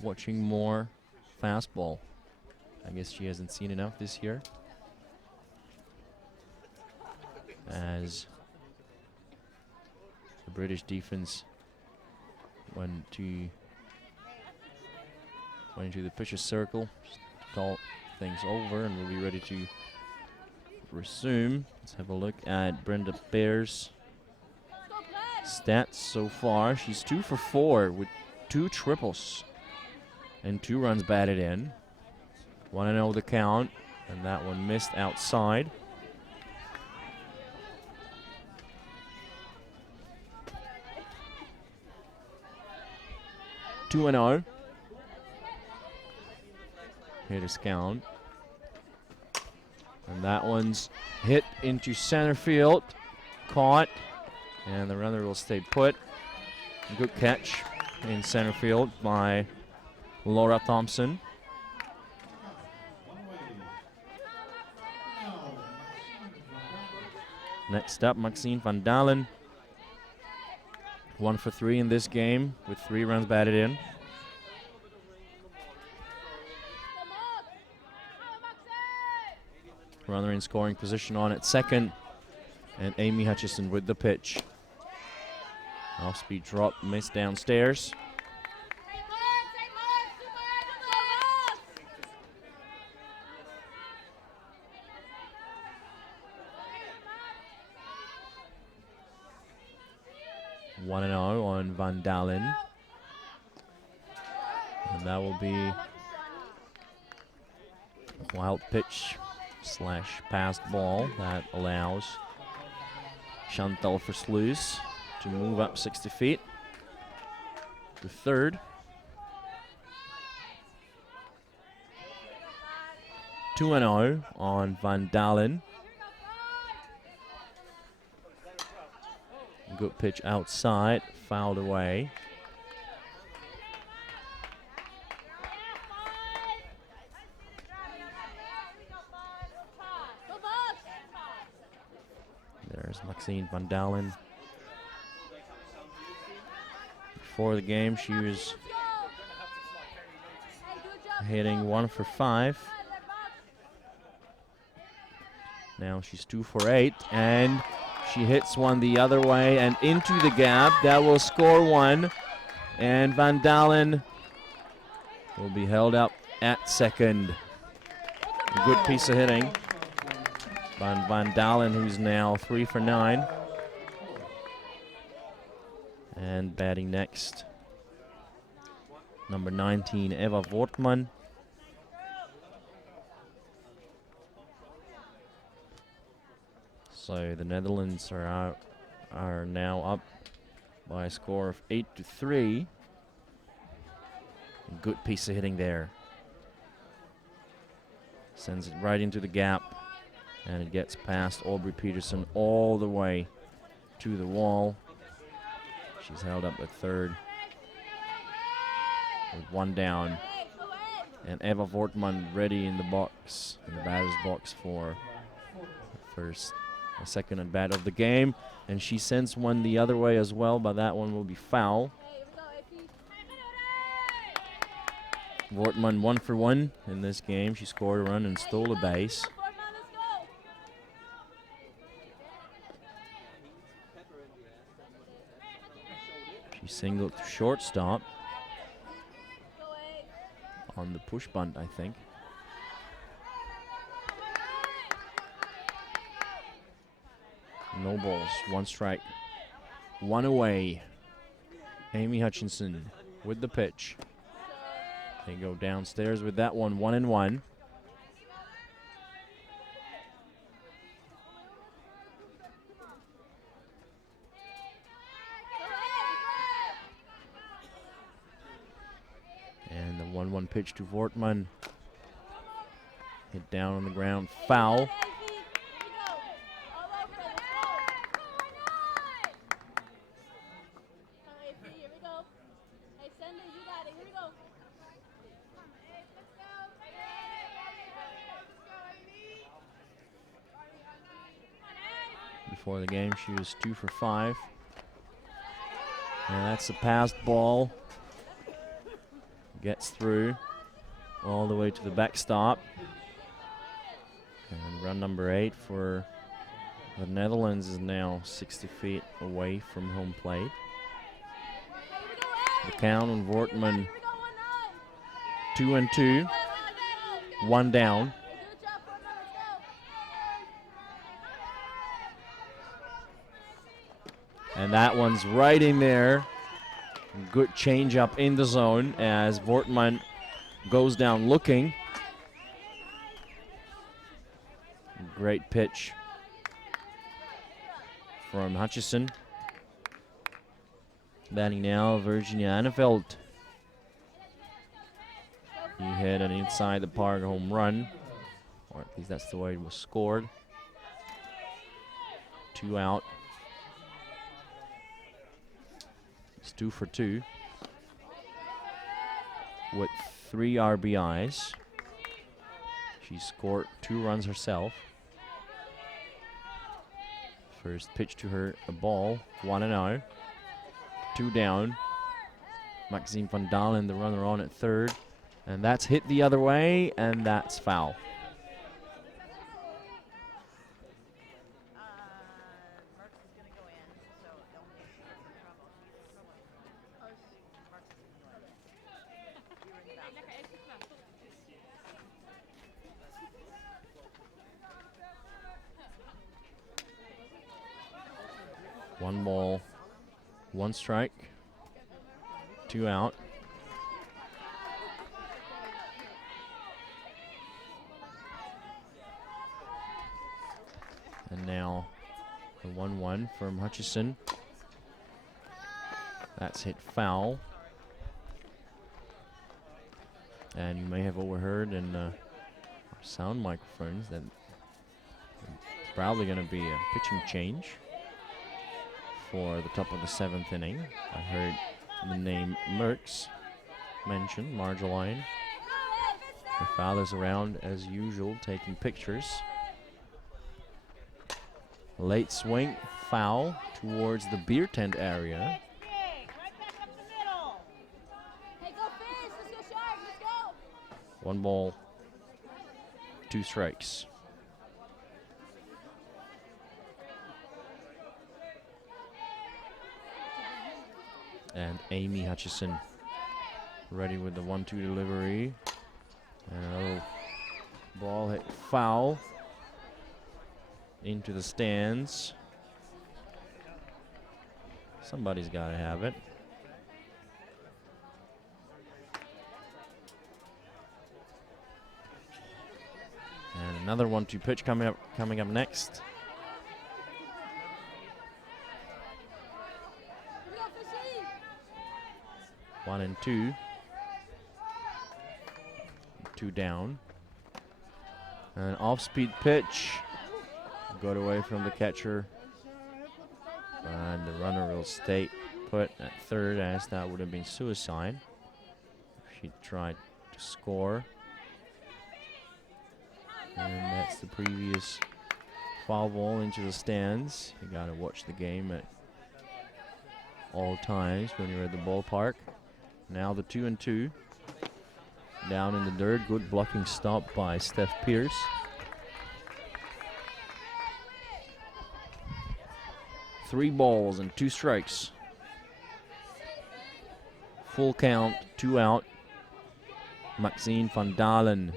watching more fastball. I guess she hasn't seen enough this year, as the British defense went into the pitcher's circle, to call things over, and we'll be ready to resume. Let's have a look at Brenda Pierce stats so far. She's 2 for 4 with 2 triples and 2 runs batted in. 1-0 the count, and that one missed outside. Two and 0. Hitters count. And that one's hit into center field. Caught. And the runner will stay put. Good catch in center field by Laura Thompson. Next up, Maxine van Dalen. 1 for 3 in this game with 3 runs batted in. Runner in scoring position on at second. And Amy Hutchison with the pitch. Off-speed drop, missed downstairs. One and 0 on Van Dalen. And that will be a wild pitch / passed ball that allows Chantal Versluis to move up 60 feet to third. 2-0 on Van Dalen. Good pitch outside, fouled away. There's Maxine van Dalen. Before the game, she was hitting 1 for 5. Now she's 2 for 8, and she hits one the other way and into the gap. That will score 1, and Van Dalen will be held up at second. A good piece of hitting by Van Dalen, who's now 3 for 9. And batting next, number 19, Eva Wortman. So the Netherlands are now up by a score of 8-3. Good piece of hitting there. Sends it right into the gap. And it gets past Bree Peterson all the way to the wall. She's held up at third with one down. And Eva Wortman ready in the box, in the batter's box for the second at bat of the game. And she sends one the other way as well, but that one will be foul. Wortman 1 for 1 in this game. She scored a run and stole a base. She singled to shortstop on the push bunt, I think. No balls, one strike, one away. Amy Hutchinson with the pitch. They go downstairs with that one, 1-1. And the 1-1 pitch to Wortman. Hit down on the ground, foul. Before the game, she was 2 for 5. And that's a passed ball. Gets through all the way to the backstop. And run number 8 for the Netherlands is now 60 feet away from home plate. The count on Wortman, 2-2, 1 down. And that one's right in there. Good change up in the zone as Wortman goes down looking. Great pitch from Hutchison. Batting now, Virginia Anneveld. He hit an inside the park home run, or at least that's the way it was scored. 2 out. It's 2 for 2 with 3 RBIs. She scored 2 runs herself. First pitch to her, a ball, 1-0. 2 down. Maxime van Dalen, the runner on at third. And that's hit the other way, and that's foul. One ball, 1 strike, 2 out. And now the 1-1 from Hutchison. That's hit foul. And you may have overheard in our sound microphones that it's probably going to be a pitching change for the top of the 7th inning. I heard the name Merckx mentioned, Marjoline. Her father's around as usual, taking pictures. Late swing, foul towards the beer tent area. 1 ball, 2 strikes. And Amy Hutchison ready with the 1-2 delivery. And a little ball hit foul into the stands. Somebody's got to have it. And another 1-2 pitch coming up next. One and 2. 2 down. An off-speed pitch. got away from the catcher. And the runner will stay put at third, as that would have been suicide if she tried to score. And that's the previous foul ball into the stands. You gotta watch the game at all times when you're at the ballpark. Now the 2-2. Down in the dirt. Good blocking stop by Stephane Pierce. Three balls and 2 strikes. Full count, 2 out. Maxine van Dalen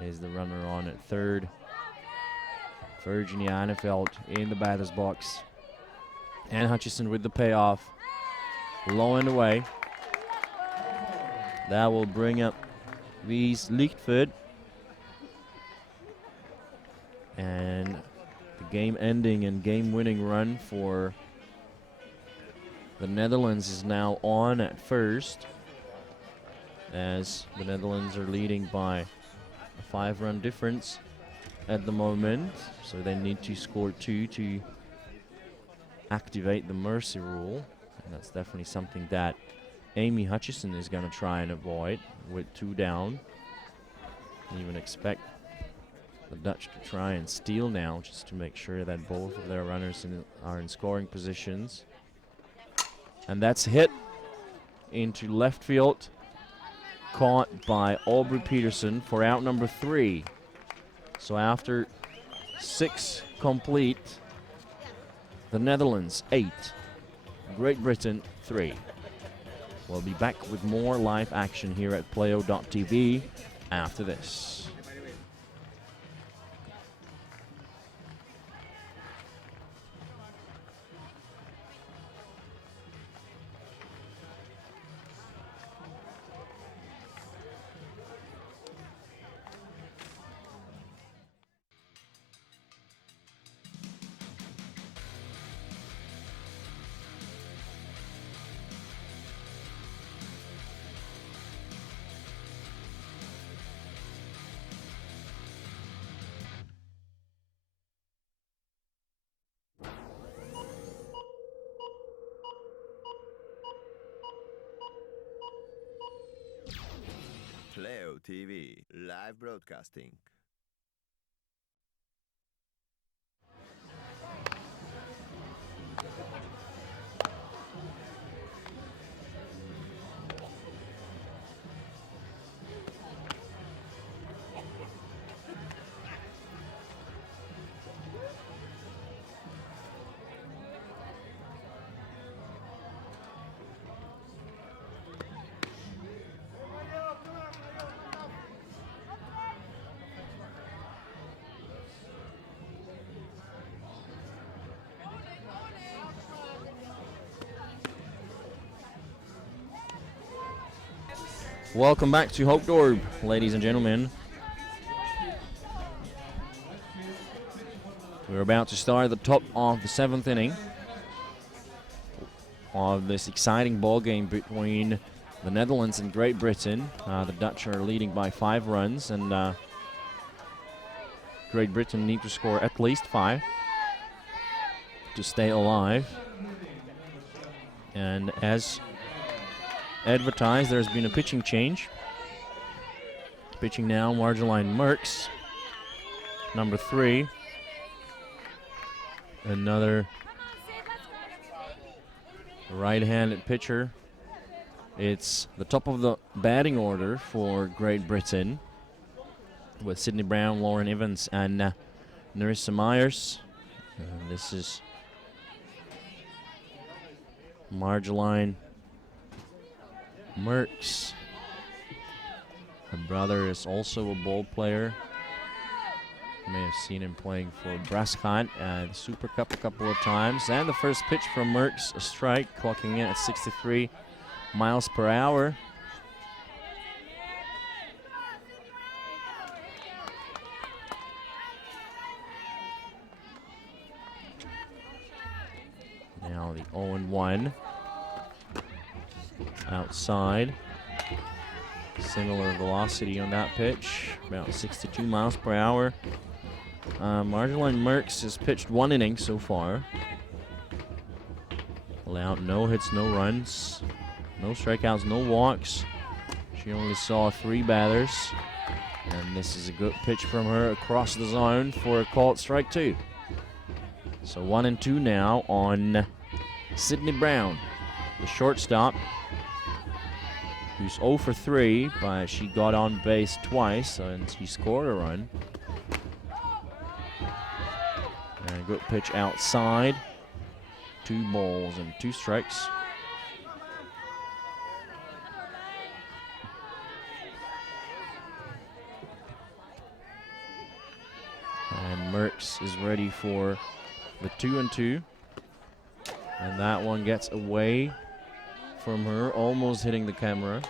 is the runner on at third. Virginia Annefeld in the batter's box. And Hutchison with the payoff. Low and away. That will bring up Wies Lichtford. And the game-ending and game-winning run for the Netherlands is now on at first, as the Netherlands are leading by a 5-run difference at the moment. So they need to score 2 to activate the mercy rule. And that's definitely something that Amy Hutchison is going to try and avoid with 2 down. Even expect the Dutch to try and steal now, just to make sure that both of their runners are in scoring positions. And that's hit into left field, caught by Bree Peterson for out number 3. So after 6 complete, the Netherlands 8, Great Britain 3. We'll be back with more live action here at Playo.tv after this. Playo.tv, live broadcasting. Welcome back to Hoofddorp, ladies and gentlemen. We're about to start the top of the 7th inning of this exciting ball game between the Netherlands and Great Britain. The Dutch are leading by 5 runs, and Great Britain need to score at least 5 to stay alive. And as advertised, there's been a pitching change. Pitching now, Marjolein Merks, number 3. Another right-handed pitcher. It's the top of the batting order for Great Britain, with Sydney Brown, Lauren Evans, and Nerissa Myers. This is Marjolein Merks. Her brother is also a ball player. You may have seen him playing for Braschaat at the Super Cup a couple of times. And the first pitch from Merks, a strike, clocking in at 63 miles per hour. Now the 0-1. Outside. Similar velocity on that pitch, about 62 miles per hour. Marjolaine Merckx has pitched 1 inning so far. Allowed no hits, no runs, no strikeouts, no walks. She only saw 3 batters. And this is a good pitch from her across the zone for a called strike 2. So 1-2 now on Sydney Brown, the shortstop, who's 0 for 3, but she got on base twice and she scored a run. And a good pitch outside. 2 balls and 2 strikes. And Merckx is ready for the 2-2. And that one gets away from her, almost hitting the camera.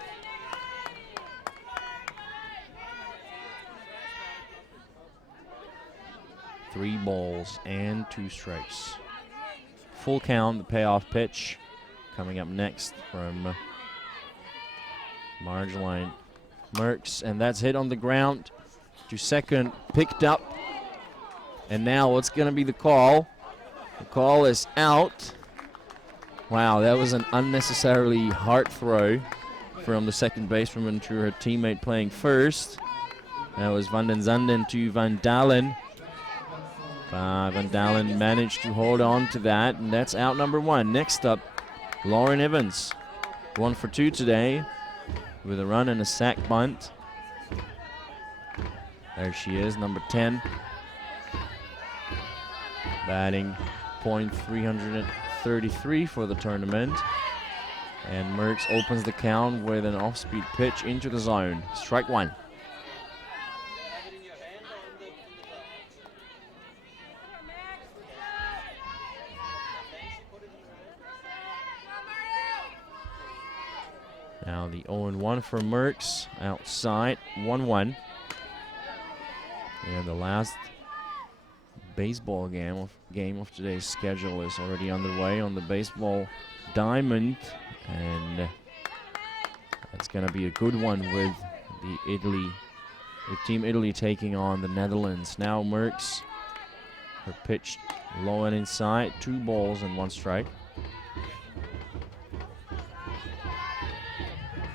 Three balls and 2 strikes. Full count, the payoff pitch coming up next from Marjolaine Merckx. And that's hit on the ground to second, picked up. And now what's going to be the call? The call is out. Wow, that was an unnecessarily hard throw from the second basewoman to her teammate playing first. That was Van den Zanden to Van Dalen. Van Dalen managed to hold on to that, and that's out number 1. Next up, Lauren Evans. 1 for 2 today with a run and a sac bunt. There she is, number 10. Batting .333 for the tournament. And Merckx opens the count with an off-speed pitch into the zone. Strike 1. Now the 0-1 for Merckx outside, 1-1. And the last baseball game of today's schedule is already underway on the baseball diamond, and it's going to be a good one with Team Italy taking on the Netherlands. Now Merckx, her pitch low and inside, 2 balls and 1 strike.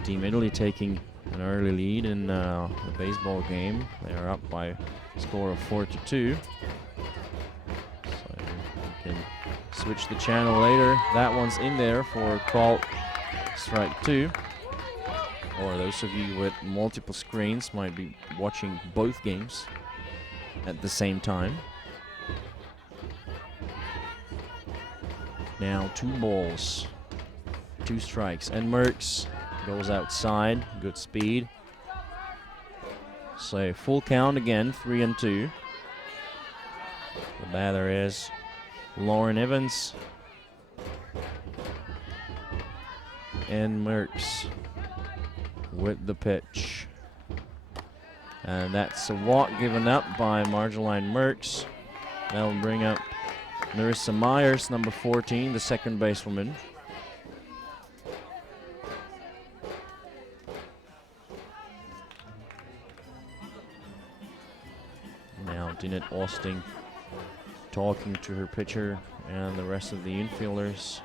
Team Italy taking an early lead in the baseball game. They are up by a score of 4-2. So you can switch the channel later. That one's in there for call strike 2. Or those of you with multiple screens might be watching both games at the same time. Now 2 balls, 2 strikes, and Merckx goes outside, good speed. So full count again, 3-2. The batter is Lauren Evans. And Merckx with the pitch. And that's a walk given up by Marjolaine Merckx. That'll bring up Marissa Myers, number 14, the second basewoman. Now Dinette Austin talking to her pitcher and the rest of the infielders.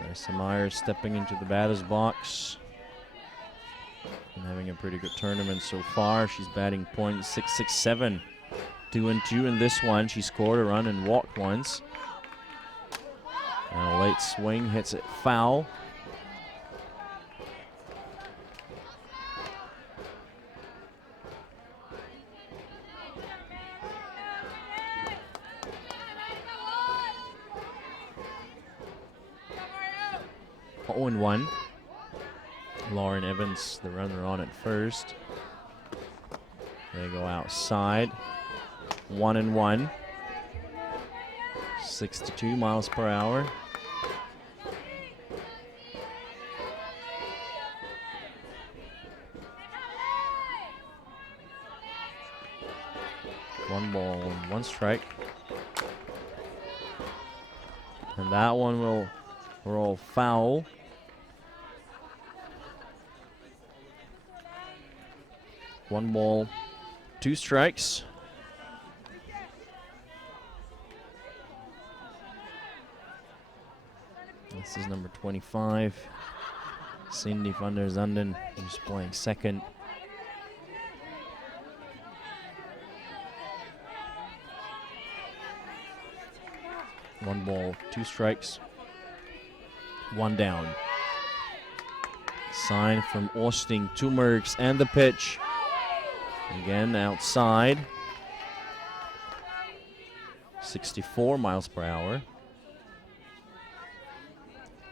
Marissa Myers stepping into the batter's box and having a pretty good tournament so far. She's batting .667, 2-2 in this one. She scored a run and walked once. And a late swing hits it foul. And 1. Lauren Evans, the runner on at first. They go outside. 1-1. 62 miles per hour. 1 ball, 1 strike. And that one will roll foul. One ball, 2 strikes. This is number 25, Cindy van der Zanden, who's playing second. One ball, 2 strikes, 1 down. Sign from Austin to Merckx, and the pitch. Again outside. 64 miles per hour.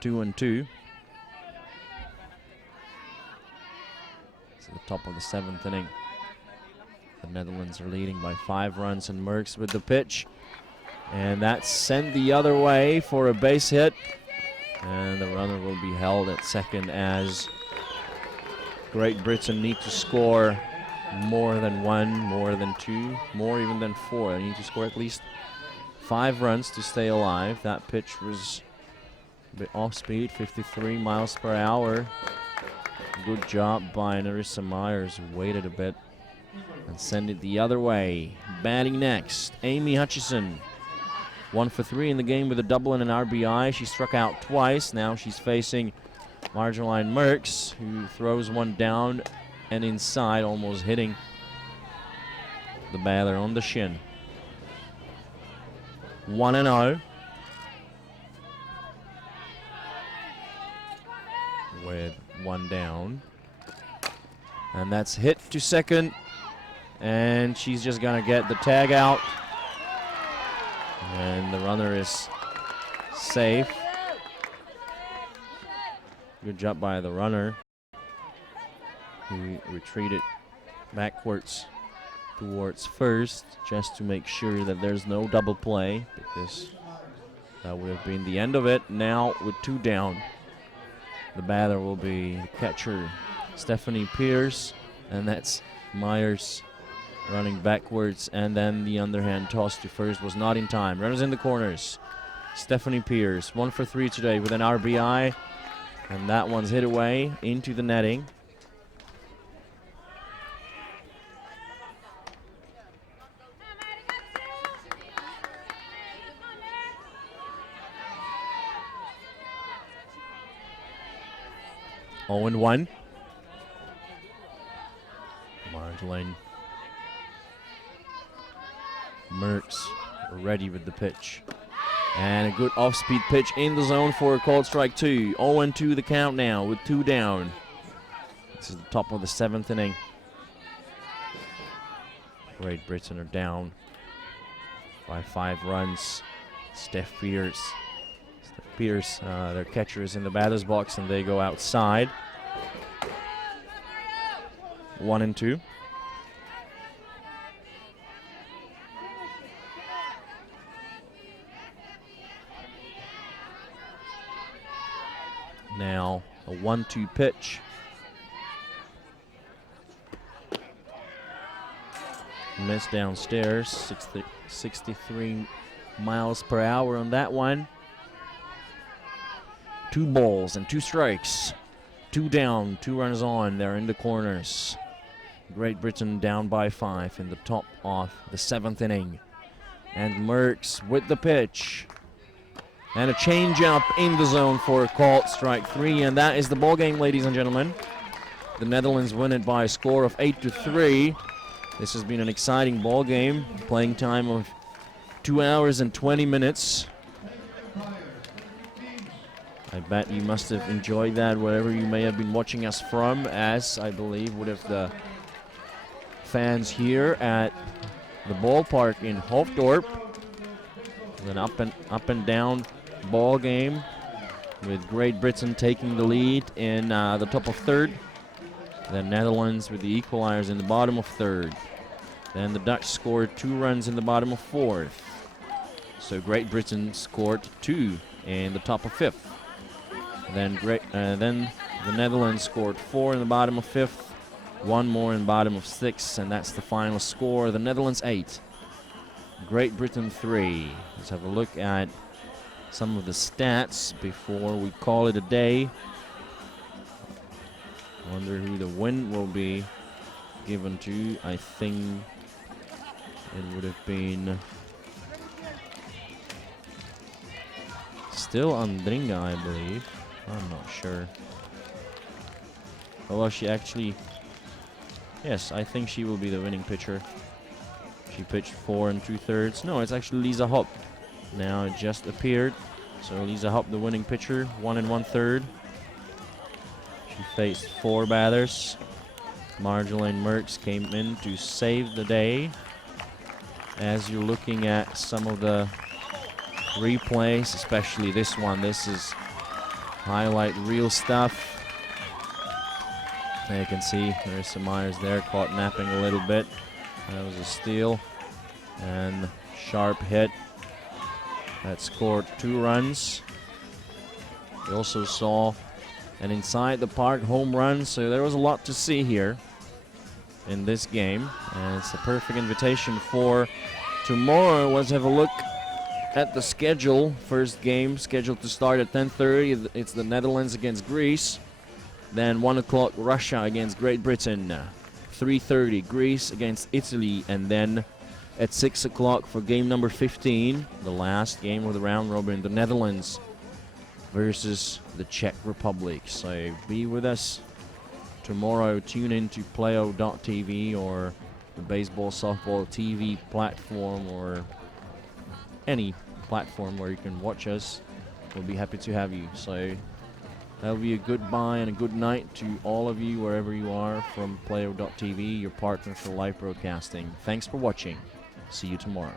2-2. It's the top of the 7th inning. The Netherlands are leading by 5 runs, and Merckx with the pitch. And that's sent the other way for a base hit. And the runner will be held at second as Great Britain need to score more than 1, more than 2, more even than 4. They need to score at least 5 runs to stay alive. That pitch was a bit off speed, 53 miles per hour. Good job by Narissa Myers, who waited a bit and sent it the other way. Batting next, Amy Hutchison. 1 for 3 in the game with a double and an RBI. She struck out twice. Now she's facing Marjolein Merckx, who throws one down and inside, almost hitting the batter on the shin. 1-0. With 1 down. And that's hit to second. And she's just going to get the tag out. And the runner is safe. Good job by the runner, who retreated backwards towards first just to make sure that there's no double play, because that would have been the end of it. Now with 2 down, the batter will be catcher Stephane Pierce, and that's Myers running backwards, and then the underhand toss to first was not in time. Runners in the corners. Stephane Pierce, 1 for 3 today with an RBI, and that one's hit away into the netting. Oh, and 1. Marjolein Merckx ready with the pitch. And a good off-speed pitch in the zone for a called strike 2. 0-2 the count now with 2 down. This is the top of the 7th inning. Great Britain are down by 5 runs. Steph Pierce, their catcher, is in the batter's box, and they go outside. 1-2. Now a 1-2 pitch. Miss downstairs, 63 miles per hour on that one. 2 balls and 2 strikes. 2 down, 2 runners on. They're in the corners. Great Britain down by 5 in the top of the 7th inning. And Merckx with the pitch. And a change-up in the zone for a called strike 3. And that is the ball game, ladies and gentlemen. The Netherlands win it by a score of 8-3. This has been an exciting ball game. Playing time of 2 hours and 20 minutes. I bet you must have enjoyed that wherever you may have been watching us from, as I believe would have the fans here at the ballpark in Hoofddorp. An up and down ball game with Great Britain taking the lead in the top of 3rd. The Netherlands with the equalizers in the bottom of 3rd. Then the Dutch scored 2 runs in the bottom of 4th. So Great Britain scored 2 in the top of 5th. Then the Netherlands scored 4 in the bottom of 5th, 1 more in the bottom of 6th, and that's the final score. The Netherlands 8, Great Britain 3. Let's have a look at some of the stats before we call it a day. Wonder who the win will be given to. I think it would have been still Andringa, I believe. I'm not sure. Oh, well, she actually... Yes, I think she will be the winning pitcher. She pitched 4 2/3. No, it's actually Lisa Hopp. Now it just appeared. So Lisa Hopp, the winning pitcher, 1 1/3. She faced 4 batters. Marjolaine Merckx came in to save the day. As you're looking at some of the replays, especially this one, this is highlight reel stuff. There you can see Marissa Myers there, caught napping a little bit. That was a steal and sharp hit that scored 2 runs. We also saw an inside the park home run, so there was a lot to see here in this game, and it's a perfect invitation for tomorrow. Let's have a look at the schedule. First game scheduled to start at 10:30. It's the Netherlands against Greece. Then 1 o'clock Russia against Great Britain. 3:30 Greece against Italy, and then at 6 o'clock for game number 15, the last game of the round robin, the Netherlands versus the Czech Republic. So be with us tomorrow. Tune in to Playo.tv or the baseball softball TV platform or any platform where you can watch us. We'll be happy to have you. So that'll be a goodbye and a good night to all of you wherever you are from Playo.tv, your partner for live broadcasting. Thanks for watching. See you tomorrow.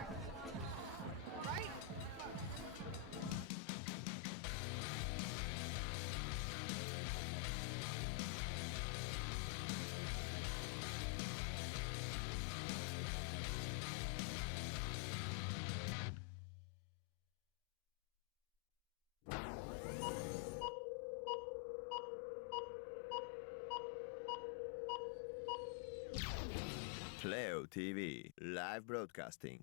Playo.tv, live broadcasting.